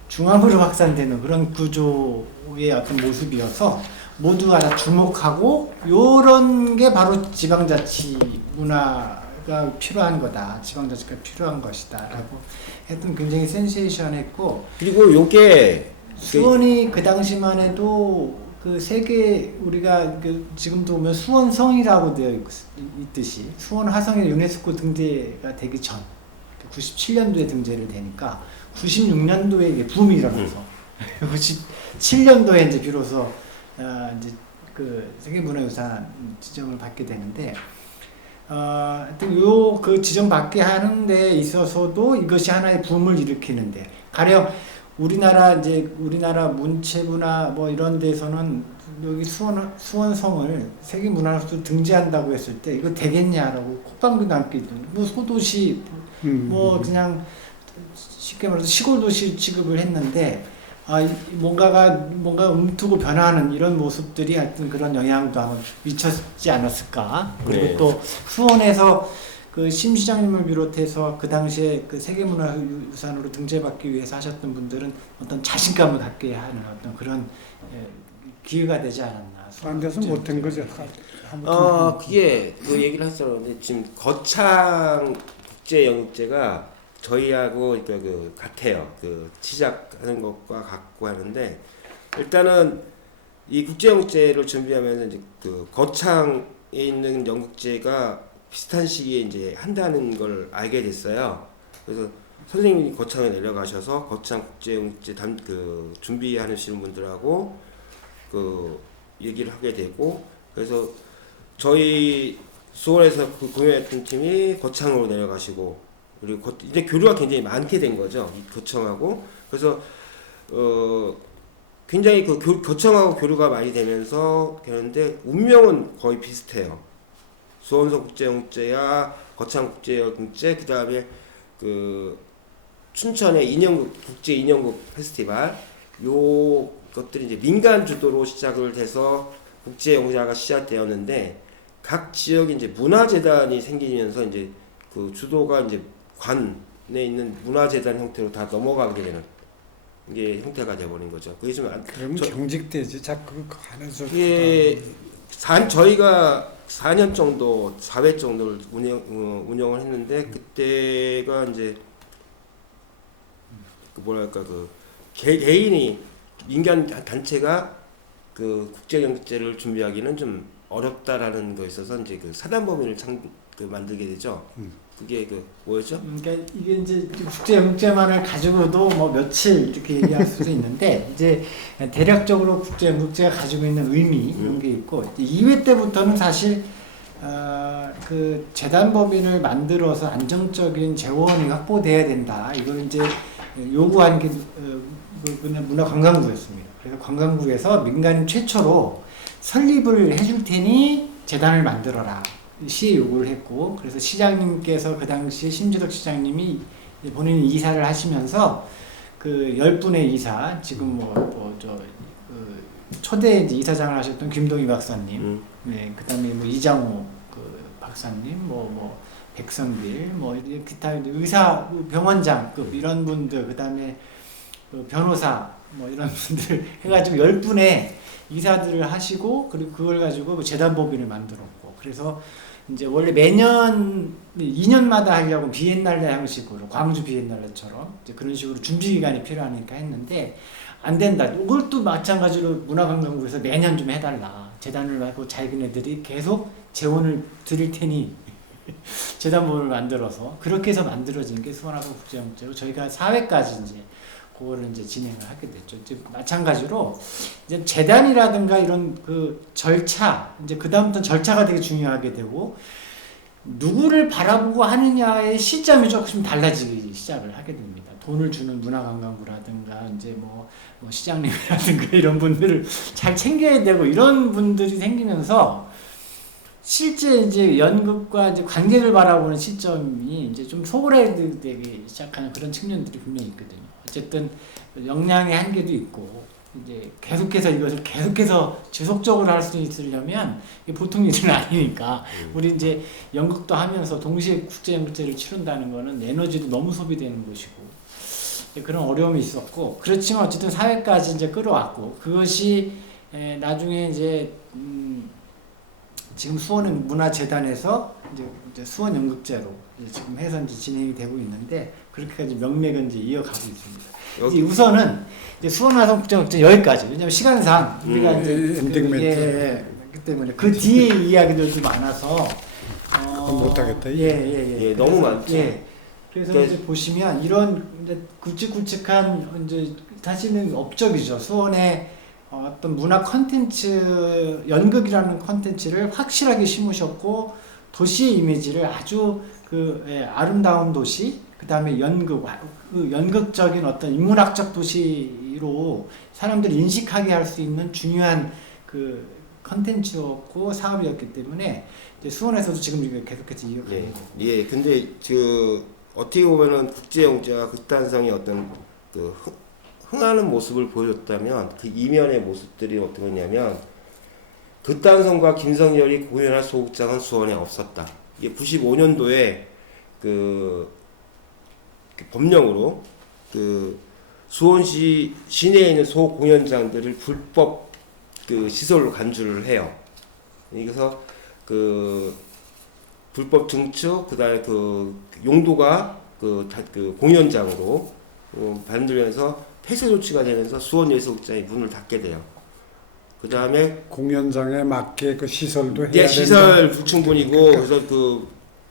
중앙으로 확산되는 그런 구조의 어떤 모습이어서 모두가 다 주목하고 요런 게 바로 지방자치 문화가 필요한 거다. 지방자치가 필요한 것이다. 라고 했던 굉장히 센세이션했고 그리고 요게 수원이 그 당시만 해도 그 세계 우리가 그 지금도 보면 수원성이라고 되어 있듯이 수원 화성이 유네스코 등재가 되기 전 97년도에 등재를 되니까 96년도에 이게 붐이 일어나서 97년도에 이제 비로소 이제 그 세계문화유산 지정을 받게 되는데 하여튼 요 그 지정받게 하는 데 있어서도 이것이 하나의 붐을 일으키는데 가령 우리나라 문체부나 뭐 이런 데서는 여기 수원성을 세계문화로서 등재한다고 했을 때 이거 되겠냐라고 콧방귀 남기도 뭐 소도시 뭐 그냥 쉽게 말해서 시골도시 취급을 했는데 뭔가 움트고 변화하는 이런 모습들이 하여튼 그런 영향도 아마 미쳤지 않았을까. 그리고 네. 또 수원에서 그 심 시장님을 비롯해서 그 당시에 그 세계문화유산으로 등재받기 위해서 하셨던 분들은 어떤 자신감을 갖게 하는 어떤 그런 기회가 되지 않았나. 안 돼서 못한 거죠. 그게 그 얘기를 했었는데 지금 거창 국제 영국제가 저희하고 그러니까 그 같아요. 그 시작하는 것과 같고 하는데 일단은 이 국제 영국제를 준비하면서 이제 그 거창에 있는 영국제가 비슷한 시기에 이제 한다는 걸 알게 됐어요. 그래서 선생님이 거창에 내려가셔서 거창 국제 영국제 그 준비하시는 분들하고 그 얘기를 하게 되고 그래서 저희 수원에서 그 공연했던 팀이 거창으로 내려가시고 그리고 이제 교류가 굉장히 많게 된 거죠. 이 거창하고 그래서 굉장히 그 거창하고 교류가 많이 되면서 되는데 운명은 거의 비슷해요. 수원서 국제영국제야 거창 국제영국제 그 다음에 그 춘천의 국제 인형극 페스티벌 요 것들이 이제 민간 주도로 시작을 돼서 국제영국제가 시작되었는데 각 지역에 이제 문화재단이 생기면서 이제 그 주도가 이제 관에 있는 문화재단 형태로 다 넘어가게 되는 이게 형태가 돼버린 거죠. 그게 좀 그럼 경직되지 자꾸 그 안에서. 이게 저희가 4년 정도, 4회 정도를 운영을 했는데 그때가 이제 그 뭐랄까 그 개인이 민간 단체가 그 국제경제를 준비하기는 좀 어렵다라는 거에 있어서 이제 그 사단법인을 만들게 되죠. 그게 그 뭐였죠? 그러니까 이게 이제 국제 영국제만을 가지고도 뭐 며칠 이렇게 얘기할 수도 있는데 이제 대략적으로 국제 영국제가 가지고 있는 의미 이런 게 있고 2회 때부터는 사실 그 재단법인을 만들어서 안정적인 재원이 확보돼야 된다. 이걸 이제 요구하는 게 문화관광부였습니다. 그래서 관광부에서 민간인 최초로 설립을 해줄 테니 재단을 만들어라. 시에 요구를 했고 그래서 시장님께서 그 당시 신주덕 시장님이 본인이 이사를 하시면서 그 10분의 이사 지금 초대 이사장을 하셨던 김동희 박사님 네, 그다음에 뭐 이장호 그 박사님 백성길 기타 의사 병원장급 이런 분들 그다음에 그 변호사 이런 분들 해가지고 10분의 이사들을 하시고 그리고 그걸 가지고 재단법인을 만들었고 그래서 이제 원래 매년 2년마다 하려고 비엔날레 형식으로 광주 비엔날레처럼 이제 그런 식으로 준비 기간이 필요하니까 했는데 안 된다. 이걸 또 마찬가지로 문화관광부에서 매년 좀 해달라. 재단을 하고 자기네들이 계속 재원을 드릴 테니 재단법을 만들어서 그렇게 해서 만들어진 게 수원화성 국제영국제로 저희가 4회까지 이제 그거를 이제 진행을 하게 됐죠. 이제 마찬가지로 이제 재단이라든가 이런 그 절차 이제 그 다음부터 절차가 되게 중요하게 되고 누구를 바라보고 하느냐의 시점이 조금 달라지기 시작을 하게 됩니다. 돈을 주는 문화관광부라든가 이제 뭐 시장님이라든가 이런 분들을 잘 챙겨야 되고 이런 분들이 생기면서 실제 이제 연극과 이제 관객을 바라보는 시점이 이제 좀 소홀해지기 시작하는 그런 측면들이 분명히 있거든요. 어쨌든 역량의 한계도 있고 이제 계속해서 이것을 계속해서 지속적으로 할 수 있으려면 이게 보통 일은 아니니까 우리 이제 연극도 하면서 동시에 국제연극제를 치른다는 거는 에너지도 너무 소비되는 것이고 그런 어려움이 있었고 그렇지만 어쨌든 사회까지 이제 끌어왔고 그것이 나중에 이제 지금 수원문화재단에서 이제 수원연극제로 지금 해서 이제 진행이 되고 있는데 그렇게까지 명맥은 이제 이어가고 있습니다. 이제 우선은 이제 수원화성국제연극제 여기까지. 왜냐면 시간상 우리가 이제 엔딩 멘트. 그렇기 때문에 그 뒤에 이야기들도 많아서 그건 못하겠다. 예, 너무 많죠. 예. 그래서 그러니까 이제 보시면 이런 이제 굵직굵직한 이제 사실은 업적이죠. 수원의 어떤 문화 컨텐츠 연극이라는 컨텐츠를 확실하게 심으셨고 도시의 이미지를 아주 아름다운 도시 그다음에 연극 그 연극적인 어떤 인문학적 도시로 사람들이 인식하게 할 수 있는 중요한 그 컨텐츠였고 사업이었기 때문에 이제 수원에서도 지금 이게 계속해서 이어가고 예, 근데 어떻게 보면은 국제영재가 극단성의 어떤 그 흥하는 모습을 보여줬다면 그 이면의 모습들이 어떤 거냐면 극단성과 김성열이 공연할 소극장은 수원에 없었다. 이게 95년도에 그 법령으로 그 수원시 시내에 있는 소공연장들을 불법 그 시설로 간주를 해요. 그래서 그 불법 증축 그다음에 그 용도가 그 공연장으로 만들면서 폐쇄 조치가 되면서 수원예술극장이 문을 닫게 돼요. 그 다음에 공연장에 맞게 그 시설도 해야 네, 시설 된다. 불충분이고 그래서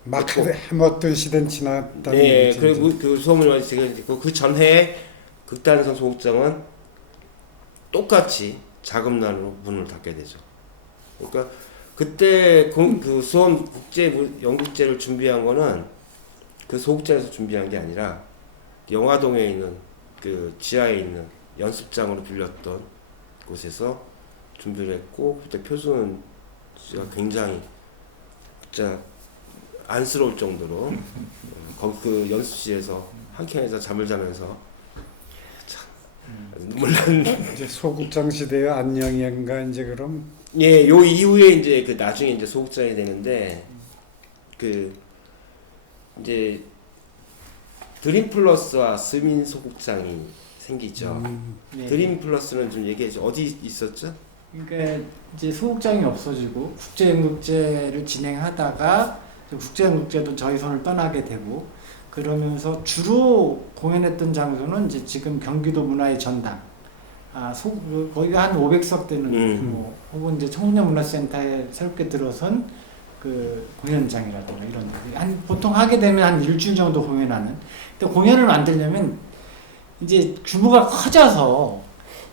막 해먹던 시대는 지났다는 네, 얘기죠. 그리고 그 소문이 지금 그 전해에 극단성 소극장은 똑같이 자금난으로 문을 닫게 되죠. 그러니까 그때 그 수원 국제 연극제를 준비한 거는 그 소극장에서 준비한 게 아니라 영화동에 있는 그 지하에 있는 연습장으로 빌렸던 곳에서 준비를 했고 그때 표수는 진짜 굉장히 진짜 안쓰러울 정도로 거기 그 연습실에서 한 켠에서 잠을 자면서 참 눈물 나는 이제 소극장 시대의 안녕인가 이제 그럼 예, 요 이후에 이제 그 나중에 이제 소극장이 되는데 그 이제 드림 플러스와 스민 소극장이 생기죠. 네. 드림 플러스는 좀 얘기해줘. 어디 있었죠? 그러니까 이제 소극장이 없어지고 국제연극제를 진행하다가 국제연극제도 저희 손을 떠나게 되고 그러면서 주로 공연했던 장소는 이제 지금 경기도 문화의 전당 거기가 한 500석 되는 혹은 이제 청소년문화센터에 새롭게 들어선 그 공연장이라든가 이런 데 보통 하게 되면 한 일주일 정도 공연하는. 근데 공연을 만들려면 이제 규모가 커져서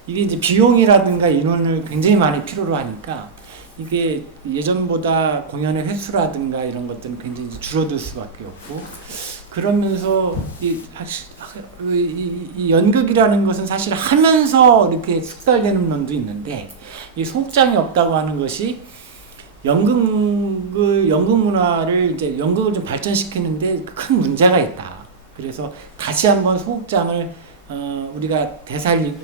이게 이제 비용이라든가 인원을 굉장히 많이 필요로 하니까 이게 예전보다 공연의 횟수라든가 이런 것들은 굉장히 이제 줄어들 수밖에 없고 그러면서 이 연극이라는 것은 사실 하면서 이렇게 숙달되는 면도 있는데 이 소극장이 없다고 하는 것이 연극 문화를 이제 연극을 좀 발전시키는데 큰 문제가 있다. 그래서 다시 한번 소극장을 우리가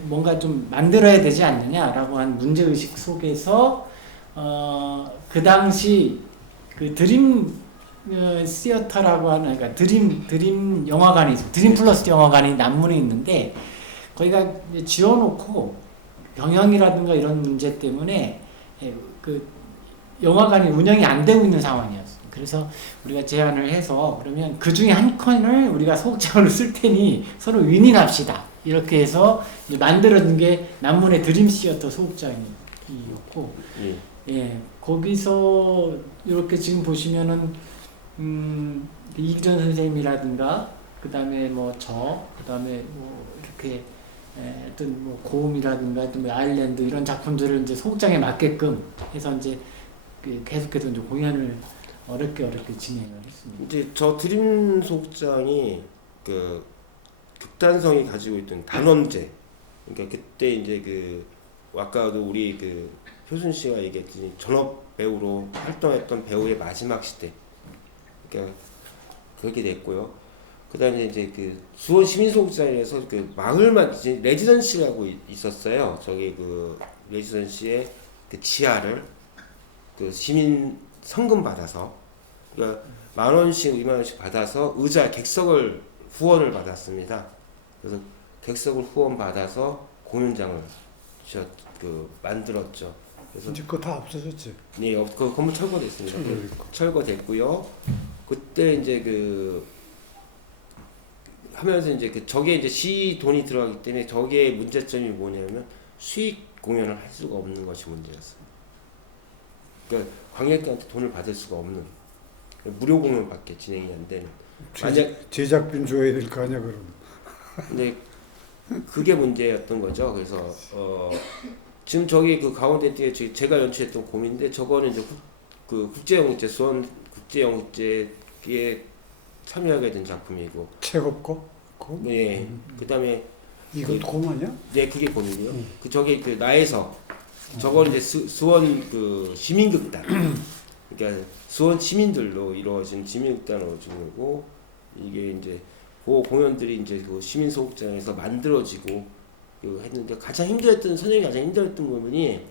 뭔가 좀 만들어야 되지 않느냐라고 한 문제의식 속에서 그 당시 그 드림 시어터라고 하는 그러니까 드림 영화관이 있어요. 드림 플러스 영화관이 남문에 있는데 거기가 지어놓고 경영이라든가 이런 문제 때문에 그 영화관이 운영이 안 되고 있는 상황이었어요. 그래서 우리가 제안을 해서 그러면 그 중에 한 칸을 우리가 소극장으로 쓸 테니 서로 윈윈합시다. 이렇게 해서 이제 만들어진 게 남문의 드림 시어터 소극장이었고, 예, 거기서 이렇게 지금 보시면은 이기전 선생님이라든가 그 다음에 그 다음에 이렇게 어떤 고음이라든가 또 아일랜드 이런 작품들을 이제 소극장에 맞게끔 해서 이제 계속해서 이제 공연을 어렵게 진행을 했습니다. 이제 저 드림 소극장이 그 극단성이 가지고 있던 단원제, 그러니까 그때 이제 그 아까도 우리 그 효순 씨가 얘기했듯이 전업 배우로 활동했던 배우의 마지막 시대, 그러니까 그렇게 됐고요. 그다음에 이제 그 수원 시민소극장에서 그 마을만 이제 레지던시라고 있었어요. 저기 그 레지던시의 그 지하를 그 시민 성금 받아서, 그러니까 10,000원씩 20,000원씩 받아서 의자 객석을 후원을 받았습니다. 그래서 객석을 후원 받아서 공연장을 그 만들었죠. 그래서 이제 그거 다 없어졌지. 네, 그 건물 철거됐습니다. 철거됐고. 철거됐고요. 그때 이제 그 하면서 이제 그 저게 이제 시 돈이 들어가기 때문에 저게 문제점이 뭐냐면 수익 공연을 할 수가 없는 것이 문제였습니다. 그러니까 관객들한테 돈을 받을 수가 없는, 무료 공연밖에 진행이 안 되는. 제작비는 줘야 될 거 아니야 그럼. 근데 그게 문제였던 거죠. 그래서 지금 저기 그 가운데 뒤에 제가 연출했던 곰인데 저거는 이제 그 국제영국제 수원 국제영국제에 참여하게 된 작품이고. 책업 거? 거? 네. 그다음에 이거 곰 아니야? 네, 그게 곰이고요. 그 저기 그 나에서 저거는 이제 수원 그 시민극단. 그러니까 수원 시민들로 이루어진 시민극단으로 지내고, 이게 이제 그 공연들이 이제 그 시민소극장에서 만들어지고 그 했는데 선생님이 가장 힘들었던 부분이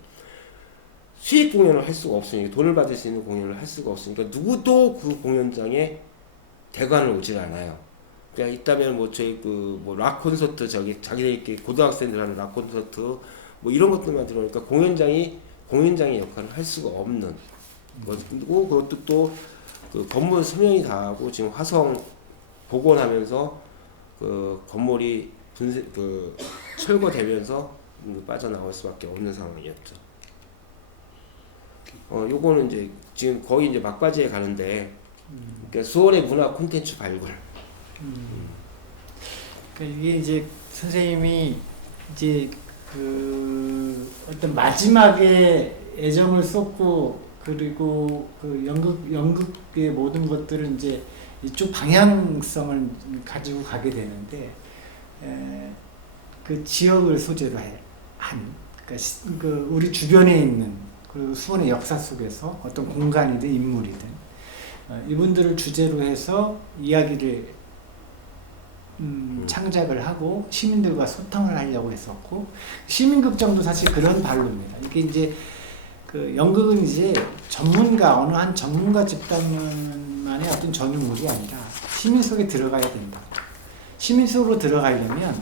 수익 공연을 할 수가 없으니까, 돈을 받을 수 있는 공연을 할 수가 없으니까 누구도 그 공연장에 대관을 오질 않아요. 그러니까 있다면 뭐 저희 그 뭐 락 콘서트, 저기 자기들끼리 고등학생들 하는 락 콘서트 뭐 이런 것들만 들어오니까 공연장의 역할을 할 수가 없는 거고, 그것도 또 그 건물 수명이 다하고 지금 화성 복원하면서 그 건물이 철거되면서 빠져나올 수밖에 없는 상황이었죠. 요거는 이제 지금 거의 이제 막바지에 가는데, 그러니까 수원의 문화 콘텐츠 발굴. 그러니까 이게 이제 선생님이 이제 그 어떤 마지막에 애정을 쏟고, 그리고 그 연극의 모든 것들은 이제 이쪽 방향성을 가지고 가게 되는데, 그 지역을 소재로 한, 그러니까 그 우리 주변에 있는 그 수원의 역사 속에서 어떤 공간이든 인물이든 이분들을 주제로 해서 이야기를 창작을 하고 시민들과 소통을 하려고 했었고, 시민극장도 사실 그런 발로입니다. 이게 이제 그 연극은 이제 어느 한 전문가 집단만의 어떤 전유물이 아니라 시민 속에 들어가야 된다. 시민 속으로 들어가려면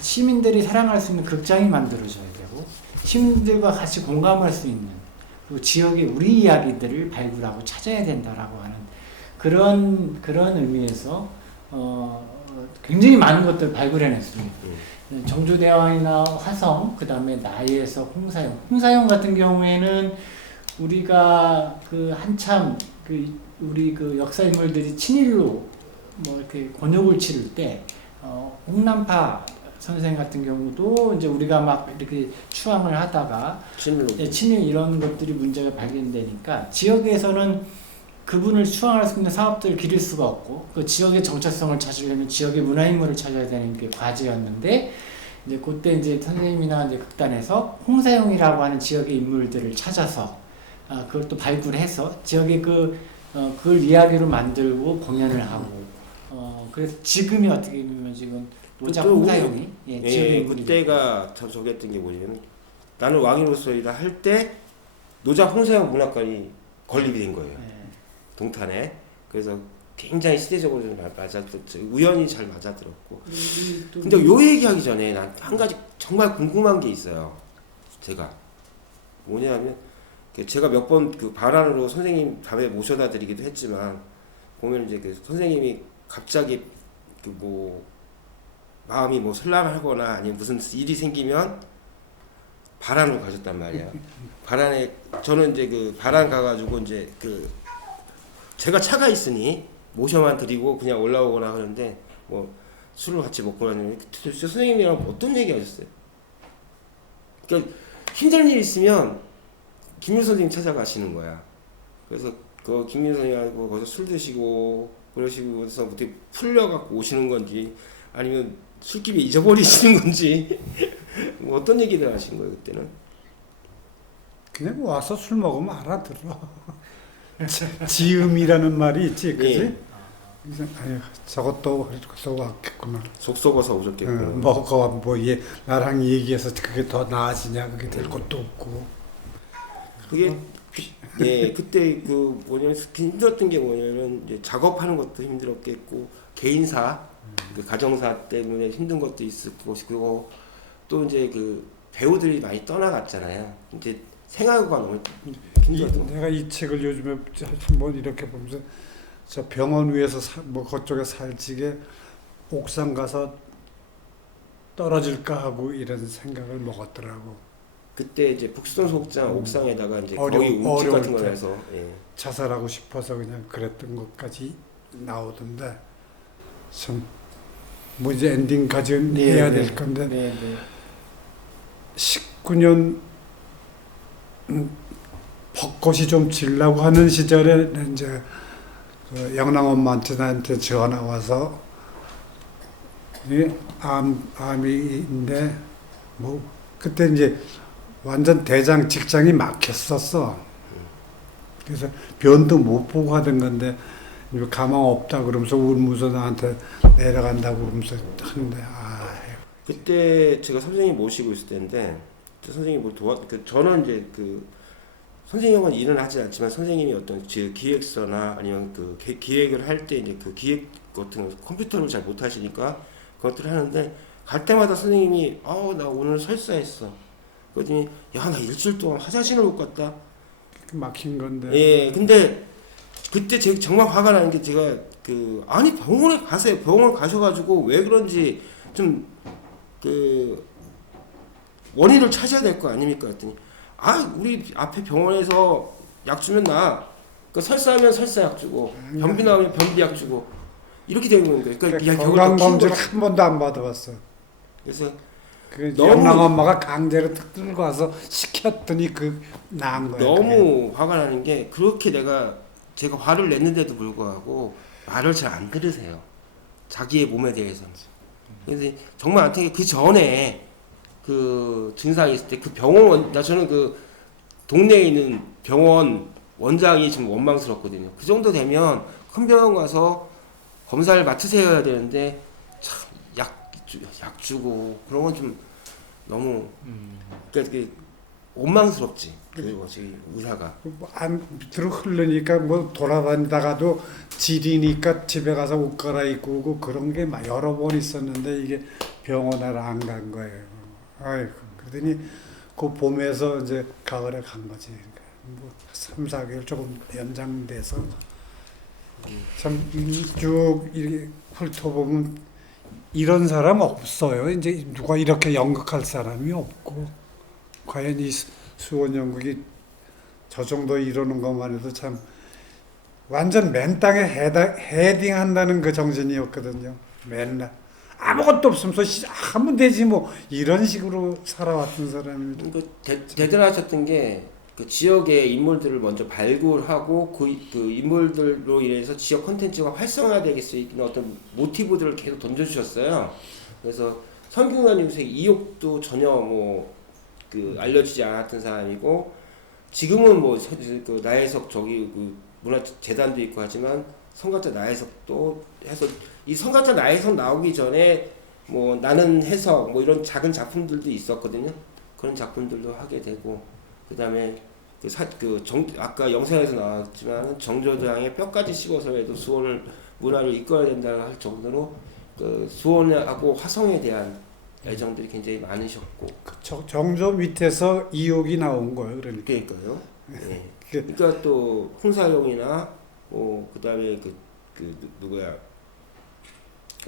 시민들이 사랑할 수 있는 극장이 만들어져야 되고, 시민들과 같이 공감할 수 있는, 그리고 지역의 우리 이야기들을 발굴하고 찾아야 된다라고 하는 그런 의미에서 굉장히 많은 것들을 발굴해냈습니다. 정조대왕이나 화성, 그 다음에 나이에서 홍사용 같은 경우에는 우리가 그 한참 우리 그 역사 인물들이 친일로 뭐 이렇게 곤욕을 치를 때 홍남파 선생 같은 경우도 이제 우리가 막 이렇게 추앙을 하다가 친일 이런 것들이 문제가 발견되니까 지역에서는 그분을 추앙할 수 있는 사업들을 기를 수가 없고, 그 지역의 정체성을 찾으려면 지역의 문화인물을 찾아야 되는 게 과제였는데, 이제 그때 이제 선생님이나 이제 극단에서 홍사용이라고 하는 지역의 인물들을 찾아서 그것도 발굴해서 지역의 그걸 이야기로 만들고 공연을 하고, 그래서 지금이 어떻게 보면 지금 노자 홍사용이 지역의 인물이 그때가 참 저기했던 게 뭐냐면, 나는 왕이로서 일을 할 때 노자 홍사용 문학관이 건립이 된 거예요. 동탄에. 그래서 굉장히 시대적으로 좀 맞아들었죠. 우연히 잘 맞아들었고. 근데 요 얘기하기 전에 난 한 가지 정말 궁금한 게 있어요. 제가 뭐냐면, 제가 몇 번 그 발안으로 선생님 밤에 모셔다 드리기도 했지만, 보면 이제 그 선생님이 갑자기 그 뭐 마음이 뭐 설람하거나 아니면 무슨 일이 생기면 발안으로 가셨단 말이야. 발안에 저는 이제 그 발안 가가지고 이제 그 제가 차가 있으니 모셔만 드리고 그냥 올라오거나 하는데, 뭐 술을 같이 먹고 나면 선생님이랑 어떤 얘기 하셨어요? 그러니까 힘든 일 있으면 김유 선생님 찾아가시는 거야. 그래서 그 김민선이하고 거기서 술 드시고 그러시고 해서 어떻게 풀려갖고 오시는 건지 아니면 술집에 잊어버리시는 건지 뭐 어떤 얘기를 하신 거예요 그때는? 그냥 와서 술 먹으면 알아들어. 지음이라는 말이 있지, 그지? 예. 그래서 아유, 저것도 왔겠구나. 속 썩어서 오셨겠구나. 뭐가 나랑 얘기해서 그게 더 나아지냐, 그게 될 것도 없고. 그게 예 그때 그 뭐냐면 힘들었던 게 뭐냐면 이제 작업하는 것도 힘들었겠고 개인사 그 가정사 때문에 힘든 것도 있을 것이고 또 이제 그 배우들이 많이 떠나갔잖아요. 이제 생활고가 너무 힘들었던 거. 내가 이 책을 요즘에 한번 이렇게 보면서 저 병원 위에서 뭐 그쪽에 살찌게 옥상 가서 떨어질까 하고 이런 생각을 먹었더라고. 그때 이제 북수동 소극장 옥상에다가 이제 어려울- 거기 울집 어려울 같은 걸 때. 해서 예. 자살하고 싶어서 그냥 그랬던 것까지 나오던데 참 뭐 이제 엔딩까지 네, 해야 네. 될 건데 네, 네. 19년 벚꽃이 좀 질라고 하는 시절에 이제 그 영랑 엄마한테 전화 와서 이 암인데 뭐 그때 이제 완전 대장 직장이 막혔었어. 그래서 변도 못 보고 하던 건데 가망 없다 그러면서 울면서 나한테 내려간다고 그러면서 하는데 그때 제가 선생님 모시고 있을 때인데 선생님 뭐 저는 이제 그 선생님은 일은 하지 않지만 선생님이 어떤 기획서나 아니면 그 기획을 할 때 이제 그 기획 같은 거 컴퓨터를 잘 못 하시니까 그것들을 하는데 갈 때마다 선생님이 나 오늘 설사했어. 그랬더니 야 나 일주일 동안 화장실을 못 갔다. 막힌 건데. 예, 근데 그때 제가 정말 화가 나는 게 제가 아니 병원에 가세요. 병원 가셔가지고 왜 그런지 좀 그 원인을 찾아야 될 거 아닙니까? 했더니 우리 앞에 병원에서 약 주면 나. 그 설사하면 설사약 주고 변비 나오면 변비약 주고 이렇게 되는 거예요. 그러니까 야, 건강검진 한 번도 안 받아봤어. 그래서 그 너무- 영랑 엄마가 강제로 탁 들고 와서 시켰더니 그 나은 거야. 너무 화가 나는 게 그렇게 제가 화를 냈는데도 불구하고 말을 잘 안 들으세요. 자기의 몸에 대해서는. 그래서 정말 안타깝게 그 전에 그 증상이 있을 때 그 저는 그 동네에 있는 병원 원장이 지금 원망스럽거든요. 그 정도 되면 큰 병원 가서 검사를 맡으세요 해야 되는데 참 약 주고 그런 건 좀 너무 그러니까 그게 원망스럽지. 그것이 의사가 안 밑으로 흐르니까 뭐 돌아다니다가도 지리니까 집에 가서 옷 갈아입고 오고 그런 게 막 여러 번 있었는데 이게 병원을 안 간 거예요. 아이고 그러더니 그 봄에서 이제 가을에 간 거지. 그러니까 뭐 3, 4개월 조금 연장돼서 참 쭉 이렇게 훑어보면 이런 사람 없어요. 이제 누가 이렇게 연극할 사람이 없고 과연 이 수원 연극이 저 정도 이러는 것만 해도 참 완전 맨 땅에 헤딩한다는 그 정신이었거든요. 맨날 아무것도 없으면서 하면 되지 뭐 이런 식으로 살아왔던 사람입니다. 대단하셨던 게 그 지역의 인물들을 먼저 발굴하고 그 인물들로 인해서 지역 콘텐츠가 활성화되게 수 있는 어떤 모티브들을 계속 던져주셨어요. 그래서 성균관 유색 이옥도 전혀 알려지지 않았던 사람이고 지금은 그 나혜석 그 문화재단도 있고 하지만 성가자 나혜석도 해서 이 성가자 나혜석 나오기 전에 나는 해석 이런 작은 작품들도 있었거든요. 그런 작품들도 하게 되고 그다음에 아까 영상에서 나왔지만 정조장의 뼈까지 씹어서라도 수원을 문화를 이끌어야 된다 할 정도로 그 수원하고 화성에 대한 애정들이 굉장히 많으셨고 정조 밑에서 이옥이 나온 거예요. 그러니까요. 네. 그러니까 또 홍사용이나 그다음에 누구야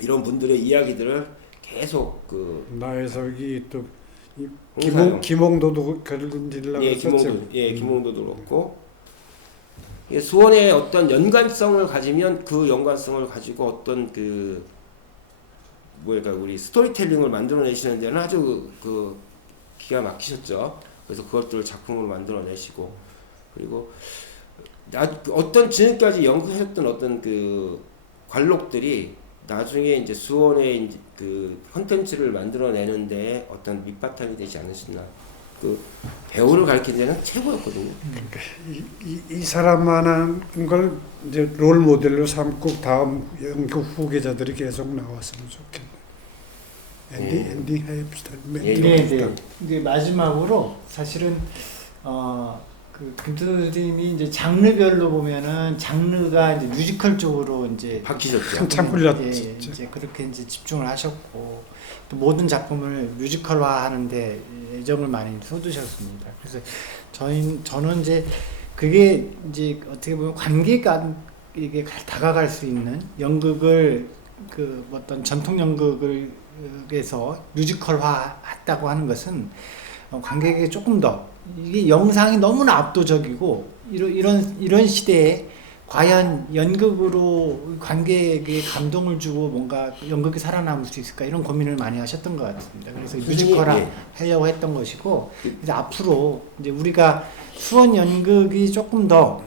이런 분들의 이야기들을 계속 나혜석이 또 홍사용. 김홍도도 걸린질라고 했었죠. 김홍도도 그렇고 수원의 어떤 연관성을 가지면 그 연관성을 가지고 어떤 우리 스토리텔링을 만들어내시는 데는 아주 기가 막히셨죠. 그래서 그것들을 작품으로 만들어내시고 그리고 어떤 지금까지 연구하셨던 어떤 그 관록들이 나중에 이제 수원의 이제 그 컨텐츠를 만들어내는데 어떤 밑바탕이 되지 않으셨나. 그 배우를 가르치는 데는 최고였거든요. 이 사람만한 걸 이제 롤 모델로 삼고 다음 연구 후계자들이 계속 나왔으면 좋겠네. 엔딩 해봅시다. 예, 네. 이제 마지막으로 사실은 그 김선생님이 이제 장르별로 보면은 장르가 이제 뮤지컬 쪽으로 이제 바뀌셨죠. 한참 흘렸죠. 예, 이제 그렇게 이제 집중을 하셨고 또 모든 작품을 뮤지컬화하는데 애정을 많이 쏟으셨습니다. 그래서 저는 이제 그게 이제 어떻게 보면 관객에게 다가갈 수 있는 연극을 그 어떤 전통 연극에서 뮤지컬화했다고 하는 것은 관객에게 조금 더 이게 영상이 너무나 압도적이고 이런 시대에 과연 연극으로 관객에게 감동을 주고 뭔가 연극이 살아남을 수 있을까 이런 고민을 많이 하셨던 것 같습니다. 그래서 뮤지컬화 예. 하려고 했던 것이고 그래서 앞으로 이제 우리가 수원 연극이 조금 더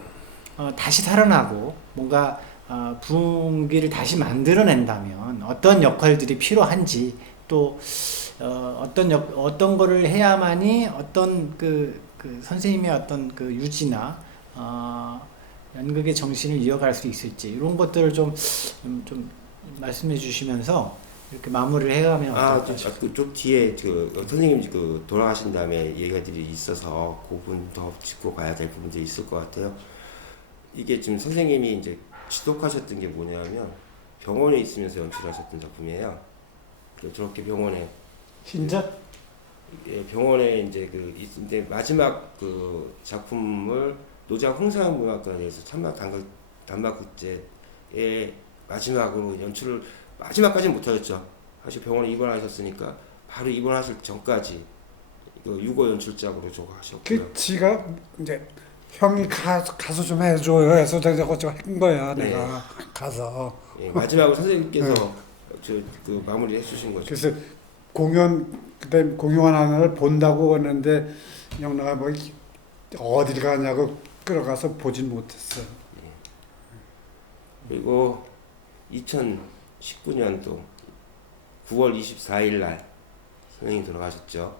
다시 살아나고 뭔가 부흥기를 다시 만들어낸다면 어떤 역할들이 필요한지 또 어떤 거를 해야만이 어떤 그 선생님의 어떤 그 유지나 연극의 정신을 이어갈 수 있을지 이런 것들을 좀 말씀해 주시면서 이렇게 마무리를 해가면 어떨까 싶습니다. 좀 뒤에 그 선생님 그 돌아가신 다음에 얘기들이 있어서 그 부분 더 짚고 가야 될 부분들이 있을 것 같아요. 이게 지금 선생님이 이제 지독하셨던 게 뭐냐면 병원에 있으면서 연출하셨던 작품이에요. 저렇게 병원에 진짜? 예, 병원에 이제 그 있는데 마지막 그 작품을 노장 홍상문학관에서 천막 단막극제의 마지막으로 연출을 마지막까지는 못하셨죠. 사실 병원에 입원하셨으니까 바로 입원하실 전까지 그 유고 연출작으로 저거 하셨고요. 그 지가 이제 형이 가서 좀 해줘요 해서 저거 한 거야. 네. 내가 가서. 예, 마지막으로 선생님께서 그 마무리 해주신 거죠. 그래서 그다음 공연하는 걸 본다고 했는데 영나가 뭐 어딜 가냐고 끌어가서 보진 못했어요. 그리고 2019년도 9월 24일 날 선생님 돌아가셨죠.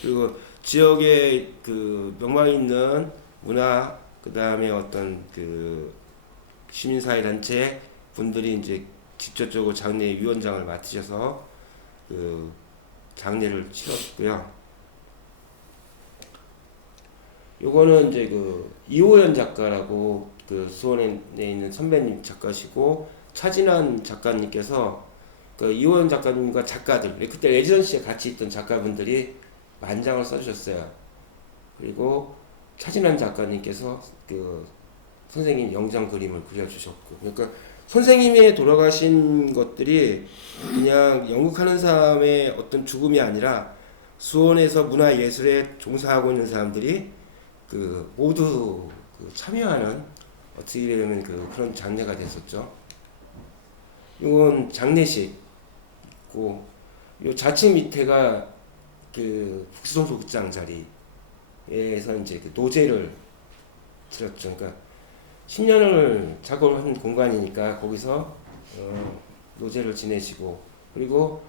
그리고 지역에 그 명망 있는 문화 그 다음에 어떤 그 시민사회 단체 분들이 이제 직접적으로 장례 위원장을 맡으셔서 그 장례를 치렀고요. 요거는 이제 그 이호연 작가라고 그 수원에 있는 선배님 작가시고 차진환 작가님께서 그 이호연 작가님과 작가들 그때 레지던시에 같이 있던 작가분들이 만장을 써주셨어요. 그리고 차진환 작가님께서 그 선생님 영장 그림을 그려주셨고 그러니까 선생님의 돌아가신 것들이 그냥 연극하는 사람의 어떤 죽음이 아니라 수원에서 문화예술에 종사하고 있는 사람들이 그 모두 그 참여하는 어떻게 보면 그런 장례가 됐었죠. 이건 장례식 있고 요 좌측 밑에가 그 북수동 극장 자리에서 이제 그 노제를 들었죠. 그러니까 10년을 작업한 공간이니까 거기서 노제를 지내시고 그리고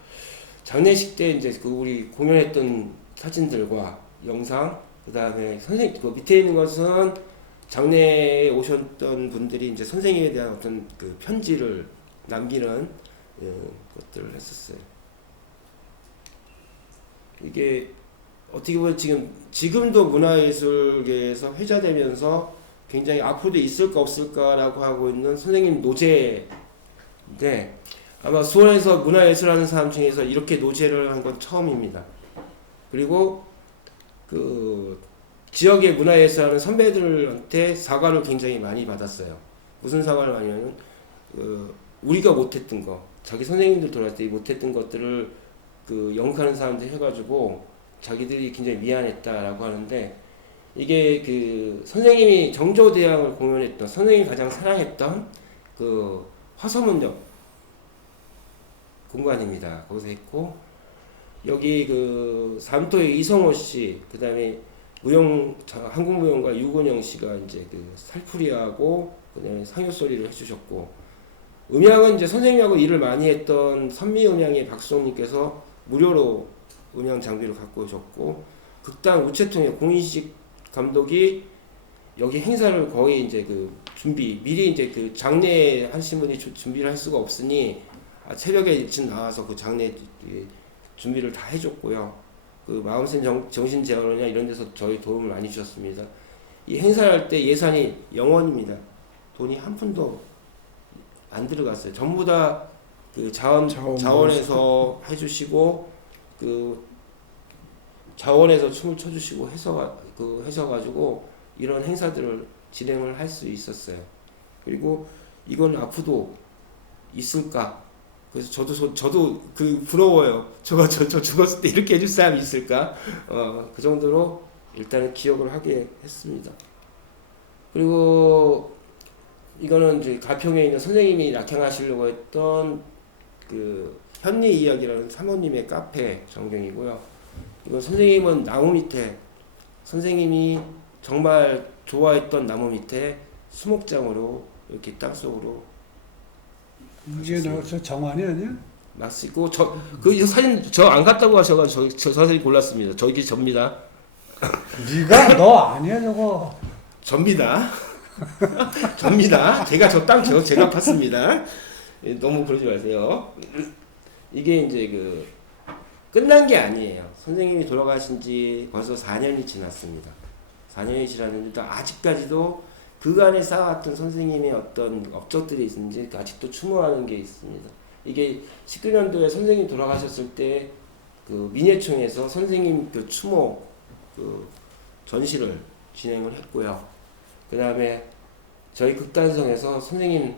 장례식 때 이제 그 우리 공연했던 사진들과 영상 그 다음에 선생님 그 밑에 있는 것은 장례에 오셨던 분들이 이제 선생님에 대한 어떤 그 편지를 남기는 것들을 했었어요. 이게 어떻게 보면 지금도 문화예술계에서 회자되면서 굉장히 앞으로도 있을까 없을까라고 하고 있는 선생님 노제인데 아마 수원에서 문화예술하는 사람 중에서 이렇게 노제를 한 건 처음입니다. 그리고 그 지역의 문화예술하는 선배들한테 사과를 굉장히 많이 받았어요. 무슨 사과를 많이 하냐면 우리가 못했던 거, 자기 선생님들 돌아갈 때 못했던 것들을 그 연극하는 사람들 해가지고 자기들이 굉장히 미안했다라고 하는데 이게 그 선생님이 정조대왕을 공연했던 선생님이 가장 사랑했던 그 화서문역 공간입니다. 거기서 했고 여기 그 삼토의 이성호 씨, 그 다음에 한국무용가 유건영 씨가 이제 그 살풀이하고 그다음에 상효소리를 해주셨고, 음향은 이제 선생님하고 일을 많이 했던 선미음향의 박수홍님께서 무료로 음향 장비를 갖고 오셨고, 극단 우체통의 공인식 감독이 여기 행사를 거의 이제 그 미리 이제 그 장례 하신 분이 준비를 할 수가 없으니 새벽에 일찍 나와서 그 장례 준비를 다 해줬고요. 그 마음센 정신재활원이나 이런 데서 저희 도움을 많이 주셨습니다. 이 행사를 할 때 예산이 0원입니다. 돈이 한 푼도 안 들어갔어요. 전부 다 그 자원에서 해주시고, 그 자원에서 춤을 춰주시고 해서 가지고 이런 행사들을 진행을 할 수 있었어요. 그리고 이건 앞으로도 있을까? 그래서 저도 그 부러워요. 저 죽었을 때 이렇게 해줄 사람이 있을까? 그 정도로 일단은 기억을 하게 했습니다. 그리고 이거는 이제 가평에 있는 선생님이 낙향하시려고 했던 그 현리 이야기라는 사모님의 카페 전경이고요. 이건 선생님은 나무 밑에, 선생님이 정말 좋아했던 나무 밑에 수목장으로 이렇게 땅속으로 이게 저 정환이 아니야? 맞고, 그 사진 저 안 갔다고 하셔가지고 저 사진 골랐습니다. 저기 접니다. 네가 너 아니야 저거. 접니다. 접니다. 제가 저 땅 제가 팠습니다. 너무 그러지 마세요. 이게 이제 그 끝난 게 아니에요. 선생님이 돌아가신 지 벌써 4년이 지났습니다. 4년이 지났는데 아직까지도 그간에 쌓아왔던 선생님의 어떤 업적들이 있는지 아직도 추모하는 게 있습니다. 이게 19년도에 선생님 돌아가셨을 때 그 민예총에서 선생님 그 추모 그 전시를 진행을 했고요. 그 다음에 저희 극단성에서 선생님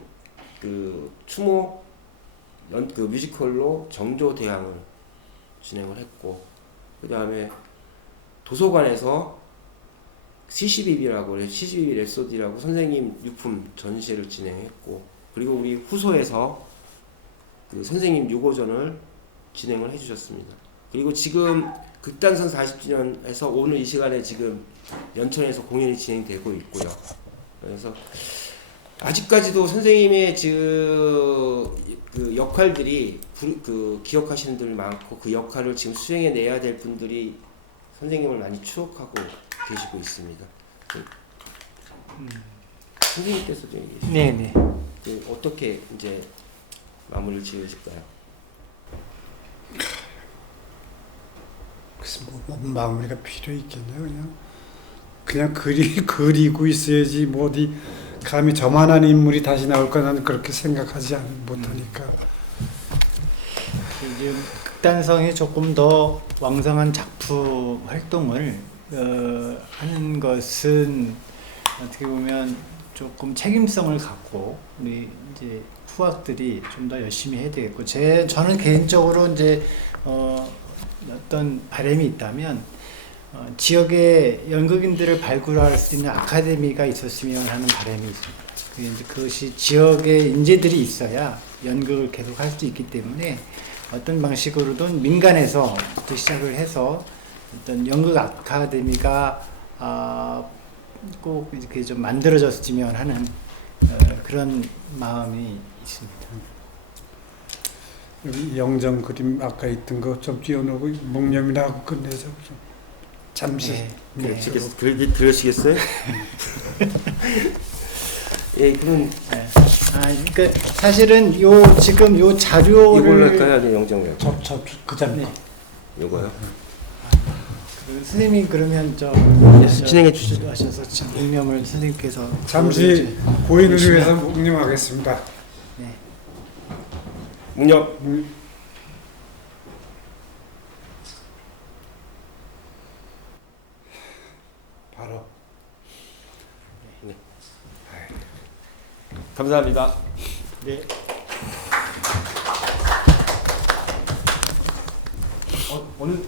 그 추모 그 뮤지컬로 정조대항을 진행을 했고, 그 다음에 도서관에서 CCBB라고 CCBB 랩소디라고 선생님 유품 전시회를 진행했고, 그리고 우리 후소에서 그 선생님 유고전을 진행을 해주셨습니다. 그리고 지금 극단선 40주년에서 오늘 이 시간에 지금 연천에서 공연이 진행되고 있고요. 그래서 아직까지도 선생님의 그 역할들이 그 기억하시는 분들이 많고, 그 역할을 지금 수행해 내야 될 분들이 선생님을 많이 추억하고 계시고 있습니다. 선생님께서 좀 얘기해 주시죠. 네네. 그 어떻게 이제 마무리를 지으실까요? 글쎄 뭐 마무리가 필요 있겠네요. 그냥 그리고 있어야지 뭐 어디 감히 저만한 인물이 다시 나올까 나는 그렇게 생각하지 못하니까. 지금 극단성이 조금 더 왕성한 작품 활동을 하는 것은 어떻게 보면 조금 책임성을 갖고 우리 이제 후학들이 좀 더 열심히 해야 되겠고, 저는 개인적으로 이제 어떤 바람이 있다면 지역의 연극인들을 발굴할 수 있는 아카데미가 있었으면 하는 바람이 있습니다. 그것이 지역의 인재들이 있어야 연극을 계속 할 수 있기 때문에 어떤 방식으로든 민간에서 시작을 해서 어떤 연극 아카데미가 꼭 이렇게 좀 만들어졌으면 하는 그런 마음이 있습니다. 여기 영정 그림 아까 있던 거 좀 띄워놓고 목념이나 하고 끝내자. 좀 잠시. 네. 들으시겠어요? 예, 그럼 그러니까 사실은 지금 요 자료를 이걸로 할까요? 아니면 영정이요? 그 자리. 네. 요거요? 선생님이 그러면 진행해 주시죠. 하셔서 목념을 선생님께서 잠시 고인을 위해서 목념하겠습니다. 네. 묵념. 바로. 네. 감사합니다. 네. 오늘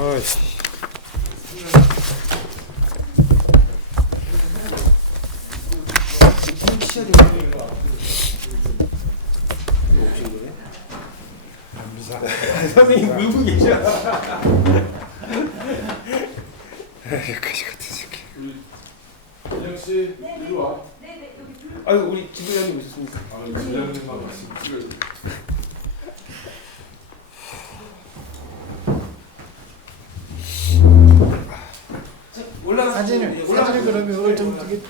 어이씨. 감사. 선생님 울고 계셔. 여기까지 같은 새끼. 인영 씨, 이리 와. 네네 여기 불. 아유 우리 지부장님 오셨습니까? 아, 지장님만 말씀 찍어야 돼. 올라가 사진을 그러면 이걸 좀 되게